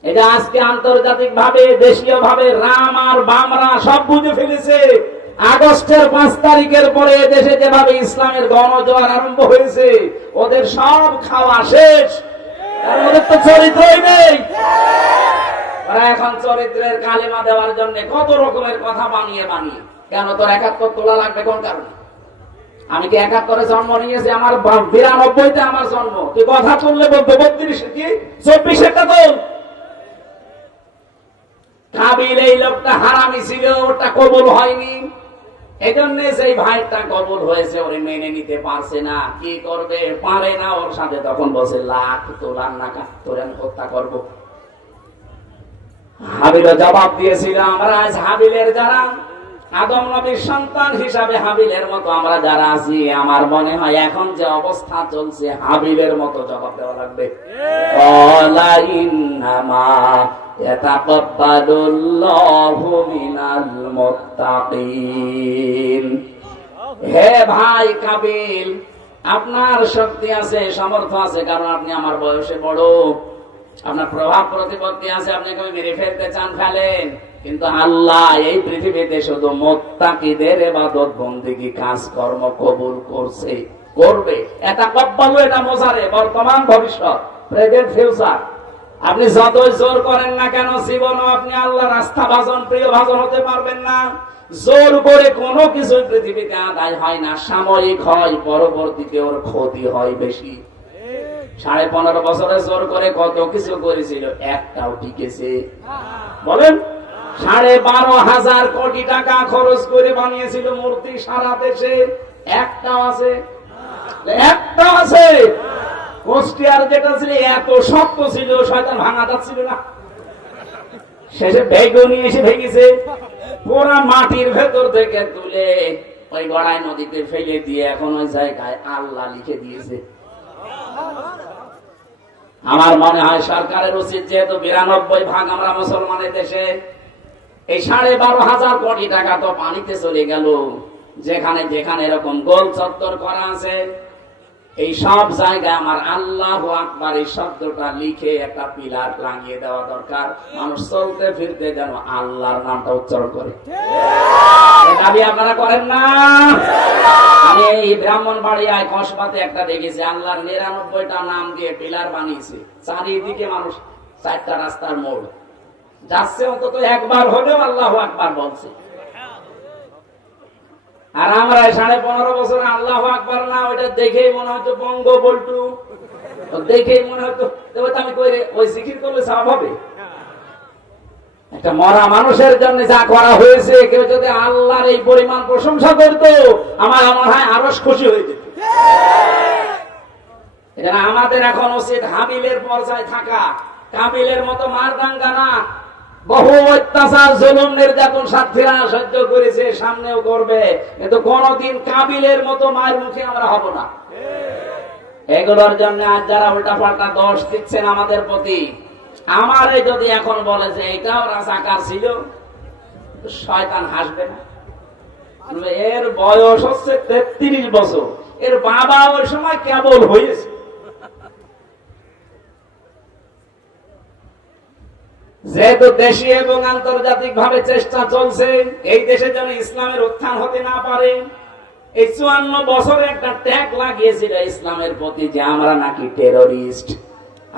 এটা আজকে আন্তর্জাতিক ভাবে, দেশীয় ভাবে রাম আর বামরা সব বুঝে ফেলেছে। আগস্টের 5 তারিখের পরে দেশে যেভাবে ইসলামের গণজোয়ার আরম্ভ হয়েছে, ওদের সব খাওয়া শেষ, কারণ ওদের তো চরিত্রই নেই। ওরা এখন চরিত্রের কালিমা দেওয়ার জন্য কত রকমের কথা বানিয়ে বানিয়ে, কেন তোর 71 তোলা লাগবে কোন কারণে? আমি কি 71-এ জন্ম নিয়েছি? আমার 92-তে আমার জন্ম। তুই কথা তুললে বলবো 32 কি 24-এরটা তোল। কাবিল এই লোকটা হারামি ছিল, ওটা কবুল হয়নি, এই জন্য সেই ভাইটা কবুল হয়েছে, ওরে মেনে নিতে পারছে না। কি করবে, পারে না ওর সাথে। তখন বসে লাখ তোলার নাকা, তোরে আমি হত্যা করবো। হাবিল জবাব দিয়েছিল, আমরা আজ হাবিলের যারা আদম নবীর সন্তান হিসাবে হাবিলের মতো আমরা যারা আছি, আমার মনে হয় এখন যে অবস্থা চলছে হাবিলের মতো জবাব দেওয়া লাগবে। হে ভাই কাবিল, আপনার শক্তি আছে, সামর্থ্য আছে, কারণ আপনি আমার বয়সে বড়, আপনার প্রভাব প্রতিপত্তি আছে, আপনি কেউ মেরে ফেলতে চান ফেলেন। কিন্তু আল্লাহ এই পৃথিবীতে শুধু মুত্তাকিদের ইবাদত বন্দেগী কাজকর্ম কবুল করছে, করবে। এটা কব্বালু, এটা মোজারে, বর্তমান ভবিষ্যৎ, প্রেজেন্ট ফিউচার। আপনি যতই জোর করেন না কেন, জীবনও আপনি আল্লাহর আস্থা ভাজন, প্রিয় ভাজন হতে পারবেন না। জোর করে কোনো কিছু পৃথিবীতে আদায় হয় না, সাময়িক হয়, পরবর্তীতে ওর ক্ষতি হয় বেশি। 15.5 বছরে জোর করে কত কিছু করেছিল, একটাও টিকেছে? বলেন। 12,500 কোটি টাকা খরচ করে বানিয়েছিল মূর্তি সারা দেশে, একটাও আছে? একটাও আছে? কুষ্টিয়ার যেটা ছিল এত শক্ত ছিল, শয়তান ভাঙা যাচ্ছিল না, শেষে বেগুনি এসে ভেঙেছে। পুরা মাটির ভেতর থেকে তুলে ওই গড়াই নদীতে ফেলে দিয়ে এখন ওই জায়গায় আল্লাহ লিখে দিয়েছে। আমার মনে হয় সরকারের উচিত, যেহেতু 92% আমরা মুসলমানের দেশে, এই 12,500 কোটি টাকা তো পানিতে চলে গেল। যেখানে যেখানে এরকম গোল চত্বর করা আছে, এই সব জায়গায় আমার আল্লাহু আকবার এই শব্দটা লিখে একটা পিলার লাগিয়ে দেওয়া দরকার। মানুষ চলতে ফিরতে যেন আল্লাহর নামটা উচ্চারণ করে। দাবি আপনারা করেন না? আমি এই ব্রাহ্মণবাড়িয়ায় কসবাতে একটা দেখেছি, আল্লাহর 99টা নাম দিয়ে পিলার বানিয়েছে। চারিদিকে মানুষ 4টা রাস্তার মোড় যাচ্ছে, অন্তত একবার হলেও আল্লাহু আকবার বলছে। আর আমরা 15.5 বছর আল্লাহু আকবার না, ওইটা দেখেই মনে হতো বঙ্গ বল্টু, দেখেই মনে হতো আমি কইরে ওই জিকির করলে সওয়াব হবে। একটা মরা মানুষের জন্য যা করা হয়েছে, কেউ যদি আল্লাহর এই পরিমাণ প্রশংসা করতো, আমার মনে হয় আরো খুশি হয়ে যেত। এখানে আমাদের এখন উচিত হাবিলের পর্যায়ে থাকা, কাবিলের মতো মারদাঙ্গা না। বহু অত্যাচার, জুলুম, নির্যাতন সাথীরা সহ্য করেছে, সামনেও করবে, কিন্তু কোনদিন কাবিলের মতো মায়ের মুখে আমরা হব না। এগুলোর জন্য আজ যারা উল্টা পাল্টা দোষ দিচ্ছেন আমাদের প্রতি, আমারে যদি এখন বলে যে এটাও রাজাকার ছিল, শয়তান হাসবে না? এর বয়স হচ্ছে 33 বছর, এর বাবা ওই সময় কেবল হয়েছে। যেহেতু দেশীয় এবং আন্তর্জাতিক ভাবে চেষ্টা চলছে এই দেশে যেন ইসলামের উত্থান হতে না পারে, এই 54 বছরে একটা ট্যাগ লাগিয়েছিল ইসলামের প্রতি যে আমরা নাকি টেররিস্ট,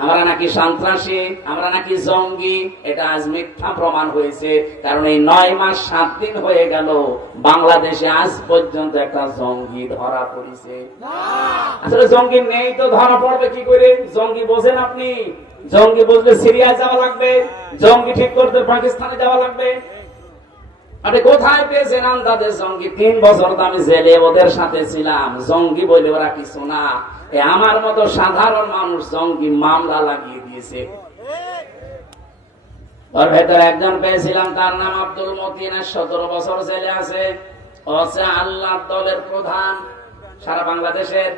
আমরা নাকি সন্ত্রাসী, আমরা নাকি জঙ্গি। এটা আজ মিথ্যা প্রমাণ হয়েছে, কারণ এই 9 মাস 7 দিন হয়ে গেল বাংলাদেশে আজ পর্যন্ত একটা জঙ্গি ধরা পড়েছে। আসলে জঙ্গি নেই তো ধরা পড়বে কি করে? জঙ্গি বোঝেন আপনি? জঙ্গি বুঝলে সিরিয়ায় যাওয়া লাগবে, জঙ্গি ঠিক করতে পাকিস্তানে যাওয়া লাগবে। আপনি কোথায় পেয়েছেন আন্দাজের জঙ্গি? 3 বছর তো আমি জেলে ওদের সাথে ছিলাম, জঙ্গি বলে ওরা কিছু না। আমার মতো সাধারণ মানুষ জঙ্গি মামলা লাগিয়ে দিয়েছে। ওর ভেতরে একজন পেয়েছিলাম, তার নাম আব্দুল মতিন, 17 বছর জেলে আছে। ও হচ্ছে আল্লাহ দলের প্রধান সারা বাংলাদেশের।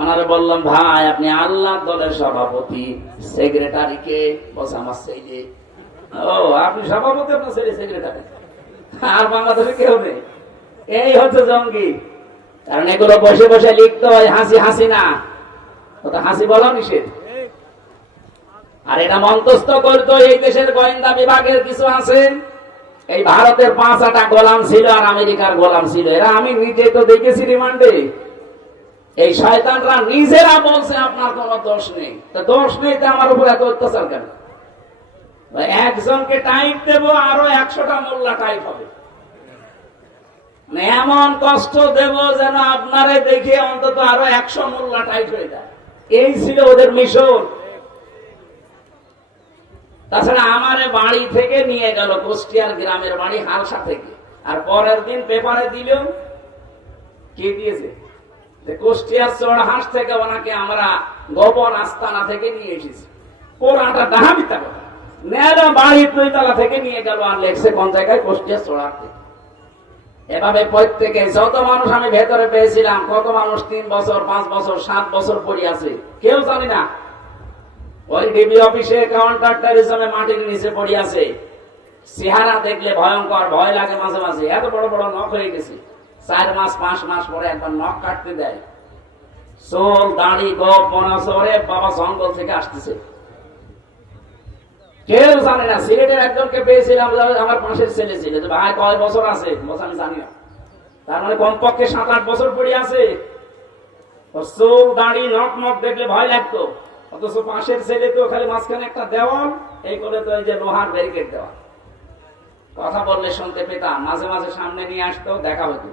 ওনারে বললাম, ভাই আপনি আল্লাহ দলের সভাপতি, সেক্রেটারি কে? বলছে আমার ছেলে। ও আপনি সভাপতি, আপনার ছেলে সেক্রেটারি, আর বাংলাদেশে কেউ নেই। এই হচ্ছে জঙ্গি। কারণ এগুলো বসে বসে লিখতে হয় হাসি হাসি না, ওটা হাসি বলা নিষেধ। আর এটা মন্তস্থ করতো এই দেশের গোয়েন্দা বিভাগের কিছু আছে। এই ভারতের 5টা গোলাম ছিল আর আমেরিকার গোলাম ছিল, এরা আমি নিজে তো দেখেছি রিমান্ডে। এই শয়তানরা নিজেরা বলছে আপনার কোনো দোষ নেই। তো দোষ নেই তো আমার উপর এত অত্যাচার কেন? একজনকে টাইপ দেব, আরো 100টা মোল্লা টাইপ হবে। এমন কষ্ট দেব যেন আপনারে দেখে অন্তত আরো 100 মোল্লা টাইপ হয়ে যায়। এই ছিল ওদের মিশন। তাছাড়া আমারে বাড়ি থেকে নিয়ে গেল, কুষ্টিয়ার গ্রামের বাড়ি হালসা থেকে, আর পরের দিন পেপারে দিল কি দিয়েছে, কুষ্টিয়ার চড়হাঁস থেকে ওনাকে আমরা গোপন আস্তানা থেকে নিয়ে এসেছি। পুরাটা ডাহা মিথ্যা কথা। নেড়া বাড়ি 2 তলা থেকে নিয়ে গেল, আর লেখছে কোন জায়গায়, কুষ্টিয়ার চড়হাঁস থেকে। এভাবে প্রত্যেকে যত মানুষ আমি ভেতরে পেয়েছিলাম, কত মানুষ 3 বছর 5 বছর 7 বছর পড়ে আছে কেউ জানি না। ওই ডিবি অফিসে কাউন্টার টেরিজমে মাটির নিচে পড়ে আছে। চেহারা দেখলে ভয়ঙ্কর, ভয় লাগে মাঝে মাঝে। এত বড় বড় নখ হয়ে গেছে। 4 মাস 5 মাস পরে একবার নখ কাটতে দেয়। চুল দাড়ি গোপ মনে হচ্ছে ওরে বাবা জঙ্গল থেকে আসতেছে, কেউ জানে না। সিলেটের একজনকে পেয়েছিলাম, আমার পাশের ছেলে ছিল, ভাই কয় বছর আছে? বলছে আমি জানি না। তার মানে কমপক্ষে 7-8 বছর পড়ে আছে। চুল দাড়ি নখ নখ দেখলে ভয় লাগতো, অথচ পাশের ছেলে তো খালি মাঝখানে একটা দেওয়াল, এই করে তো এই যে লোহার ব্যারিকেড দেওয়া। কথা বললে শুনতে পেতাম, মাঝে মাঝে সামনে নিয়ে আসতো, দেখা হতো।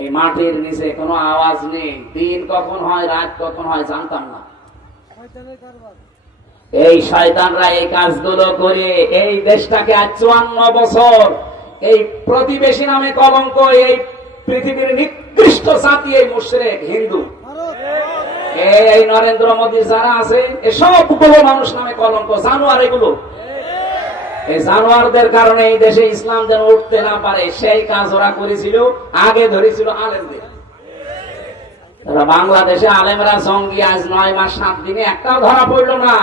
এই মাটির নিচে কোনো আওয়াজ নেই, দিন কখন হয় রাত কখন হয় জানতাম না। এই শয়তানরা এই কাজগুলো করে এই দেশটাকে আজ 54 বছর এই প্রতিবেশী নামে কলঙ্ক, এই পৃথিবীর নিকৃষ্ট জাতি এই মুশরিক হিন্দু, এই নরেন্দ্র মোদী যারা আছে, সবগুলো মানুষ নামে কলঙ্ক, জানোয়ার এগুলো। এই জানোয়ারদের কারণে এই দেশে ইসলাম যেন উঠতে না পারে, সেই কাজ ওরা করেছিল। আগে ধরেছিল আলেমদের। বাংলাদেশে আলেমরা জঙ্গি আজ 9 মাস 7 দিনে একটাও ধরা পড়লো না।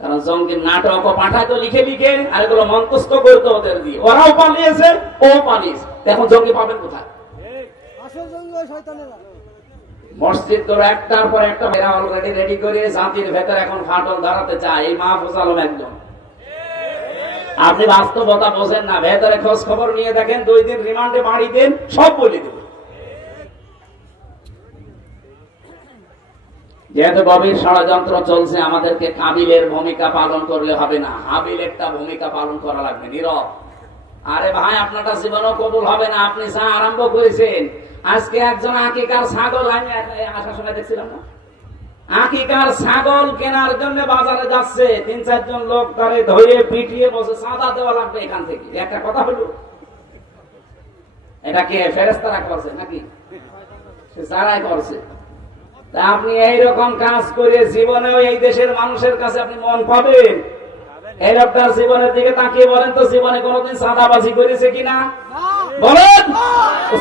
কারণ জঙ্গির নাটক পাঠাতো লিখে লিখে, আর এগুলো মন্তস্থ করতো ওদের দিয়ে। ওরাও পালিয়েছে, ও পালিয়েছে। এখন জঙ্গি পাবেন কোথায়? মসজিদ তো একটার পর একটা অলরেডি রেডি করে জাতির ভেতর এখন ফাটল ধরাতে চায়। এই মাহফুজ আলম একজন। আপনি বাস্তবতা বোঝেন না, ভেতরে খোঁজ খবর নিয়ে দেখেন, 2 দিন রিমান্ডে বাড়ি দেন, সব বলে দেবে। যেহেতু গভীর ষড়যন্ত্র চলছে, আমাদেরকে কাবিলের ভূমিকা পালন করলে হবে না, হাবিল একটা ভূমিকা পালন করা লাগবে, নীরব। আরে ভাই আপনারটা জীবনও কবুল হবে না, আপনি যা আরম্ভ করেছেন। আজকে একজন আকিকার ছাগল, আমি আসার সময় দেখছিলাম না, আকিকার ছাগল কেনার জন্য বাজারে যাচ্ছে, 3-4 জন লোক তারে ধরে পিটিয়ে বসে চাঁদা দেওয়া লাগবে এখান থেকে। একটা কথা হলো, এটাকে ফেরেশতারা করছে নাকি? সে যারাই করছে। তা আপনি এইরকম কাজ করে জীবনেও এই দেশের মানুষের কাছে আপনি মন পাবেন? এই লোকটার জীবনের দিকে তাকিয়ে বলেন তো, জীবনে কোনোদিন চাঁদাবাজি করেছে কিনা? বলেন।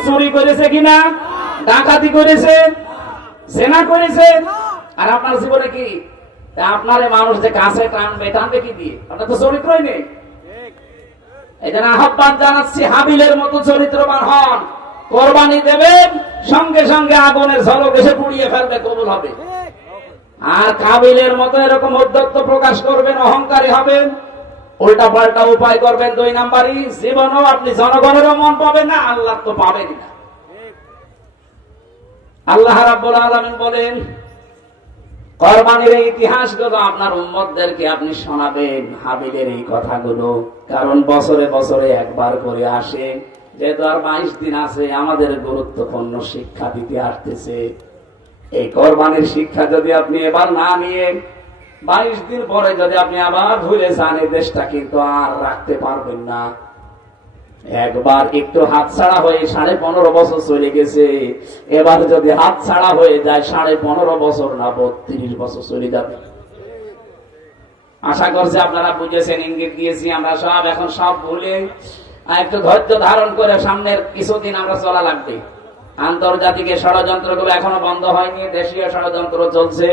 চুরি করেছে কিনা? ডাকাতি করেছে? জেনা করেছে? আর আপনার জীবনে কি? আপনার মানুষ যে কাছে টানবে, টানবে কি দিয়ে? আপনার তো চরিত্রই নেই। এই জন্য আহ্বান জানাচ্ছি, হাবিলের মতো চরিত্রবান হন। কোরবানি দেবেন, সঙ্গে সঙ্গে আগুনের ঝলক এসে পুড়িয়ে ফেলবে, কবুল হবে। আর কাবিলের মতো এরকম উদ্ধত্ত প্রকাশ করবেন, অহংকারী হবেন, উল্টা পাল্টা উপায় করবেন, 2 নাম্বারই জীবনও আপনি জনগণেরও মন পাবেন না, আল্লাহ তো পাবেন না। আল্লাহ রাব্বুল আলামিন বলেন, কুরবানির এই ইতিহাসগুলো আপনার উম্মতদেরকে আপনি শোনাবেন, হাবিলের এই কথাগুলো, কারণ বছরে বছরে একবার করে আসে, যেহেতু আর 22 দিন আছে, আমাদের গুরুত্বপূর্ণ শিক্ষা দিতে আসতেছে। এই কুরবানির শিক্ষা যদি আপনি এবার না নিয়ে 22 দিন পরে যদি আপনি আবার ভুলে যান, এই দেশটা কিন্তু আর রাখতে পারবেন না। একবার একটু হাতছাড়া হয়ে 15.5 বছর চলে গেছে, এবার যদি হাতছাড়া হয়ে যায় 15.5 বছর না 32 বছর চলে যাবে। আশা করছি আপনারা বুঝেছেন, ইঙ্গিত দিয়েছি আমরা সব, এখন সব ভুলে একটু ধৈর্য ধারণ করে সামনের কিছুদিন আমরা চলা লাগবে। আন্তর্জাতিক ষড়যন্ত্রগুলো এখনো বন্ধ হয়নি, দেশীয় ষড়যন্ত্র চলছে।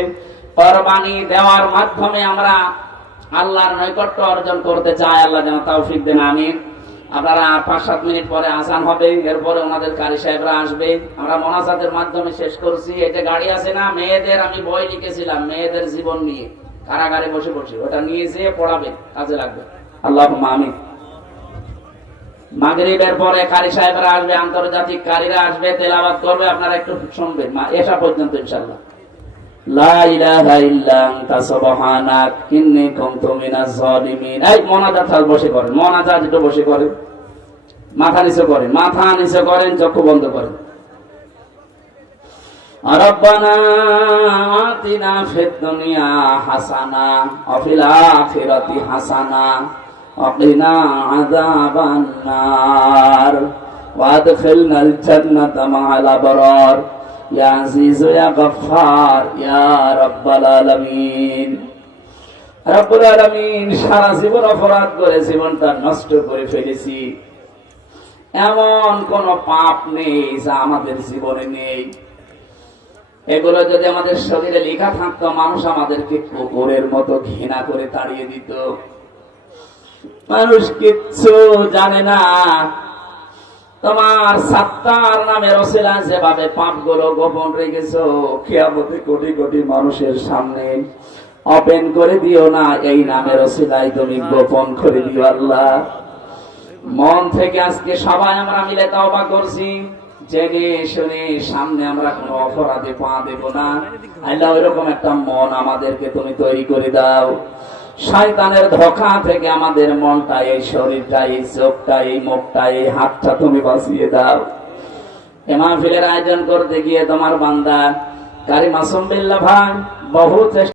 কুরবানি দেওয়ার মাধ্যমে আমরা আল্লাহর নৈকট্য অর্জন করতে চাই, আল্লাহ যেন তৌফিক দেন, আমিন। আপনারা 5-7 মিনিট পরে আজান হবে, এরপরে ওনাদের কারি সাহেবরা আসবে। আমরা মোনাজাতের মাধ্যমে শেষ করছি। এটা গাড়ি আছে না, মেয়েদের আমি বই লিখেছিলাম মেয়েদের জীবন নিয়ে, কারাগারে বসে বসে, ওটা নিয়ে যেয়ে পড়াবে, কাজে লাগবে। আল্লাহুম্মা আমিন। মাগরিবের পরে কারি সাহেবরা আসবে, আন্তর্জাতিক কারিরা আসবে, তেলাওয়াত করবে, আপনারা একটু শুনবেন এসা পর্যন্ত ইনশাআল্লাহ। লা ইলাহা ইল্লা আনতা সুবহানাক ইন্নী কুনতু মিনাজ জালিমিন। এই মোনাজাত বসে করেন, মোনাজাত একটু বসে করেন, মাথা নিচু করেন, মাথা নিচু করেন, চক্ষু বন্ধ করেন। রব্বানা আতিনা ফিদ দুনিয়া হাসানা ওয়া ফিল আখিরাতি হাসানা ওয়া কিনা আযাবান নার ওয়া আদখিলনাল জান্নাতা মা'আল আবরার ইয়া আজিজ ইয়া গফফার ইয়া রাব্বাল আলামিন। রব্বুল আলামিন, সারা জীবন অপরাধ করে জীবনটা নষ্ট করে ফেলেছি, এমন কোন পাপ নেই যা আমাদের জীবনে নেই। এগুলো যদি আমাদের শরীরে লেখা থাকতো, মানুষ আমাদেরকে কুকুরের মতো ঘৃণা করে তাড়িয়ে দিত। মানুষ কিচ্ছু জানে না। তোমার সাত্তার নামের ওসিলায় যেভাবে পাপগুলো গোপন রেখেছো, কিয়ামতে কোটি কোটি মানুষের সামনে ওপেন করে দিও না, এই নামের ওসিলায় তুমি গোপন করে দিও আল্লাহ। মন থেকে আজকে সবাই আমরা মিলে তওবা করছি, জেনে শুনে সামনে আমরা কোনো অপরাধে পা দেব না। আল্লাহ ওইরকম একটা মন আমাদেরকে তুমি তৈরি করে দাও। শয়তানের ধোঁকা থেকে আমাদের মনটা, এই শরীরটা, এই চোখটা, এই মুখটা, এই হাতটা তুমি বাঁচিয়ে দাও। এই মাহফিলের আয়োজন করতে গিয়ে তোমার বান্দা কারি মাসুম বিল্লাহ ভাই বহু চেষ্টা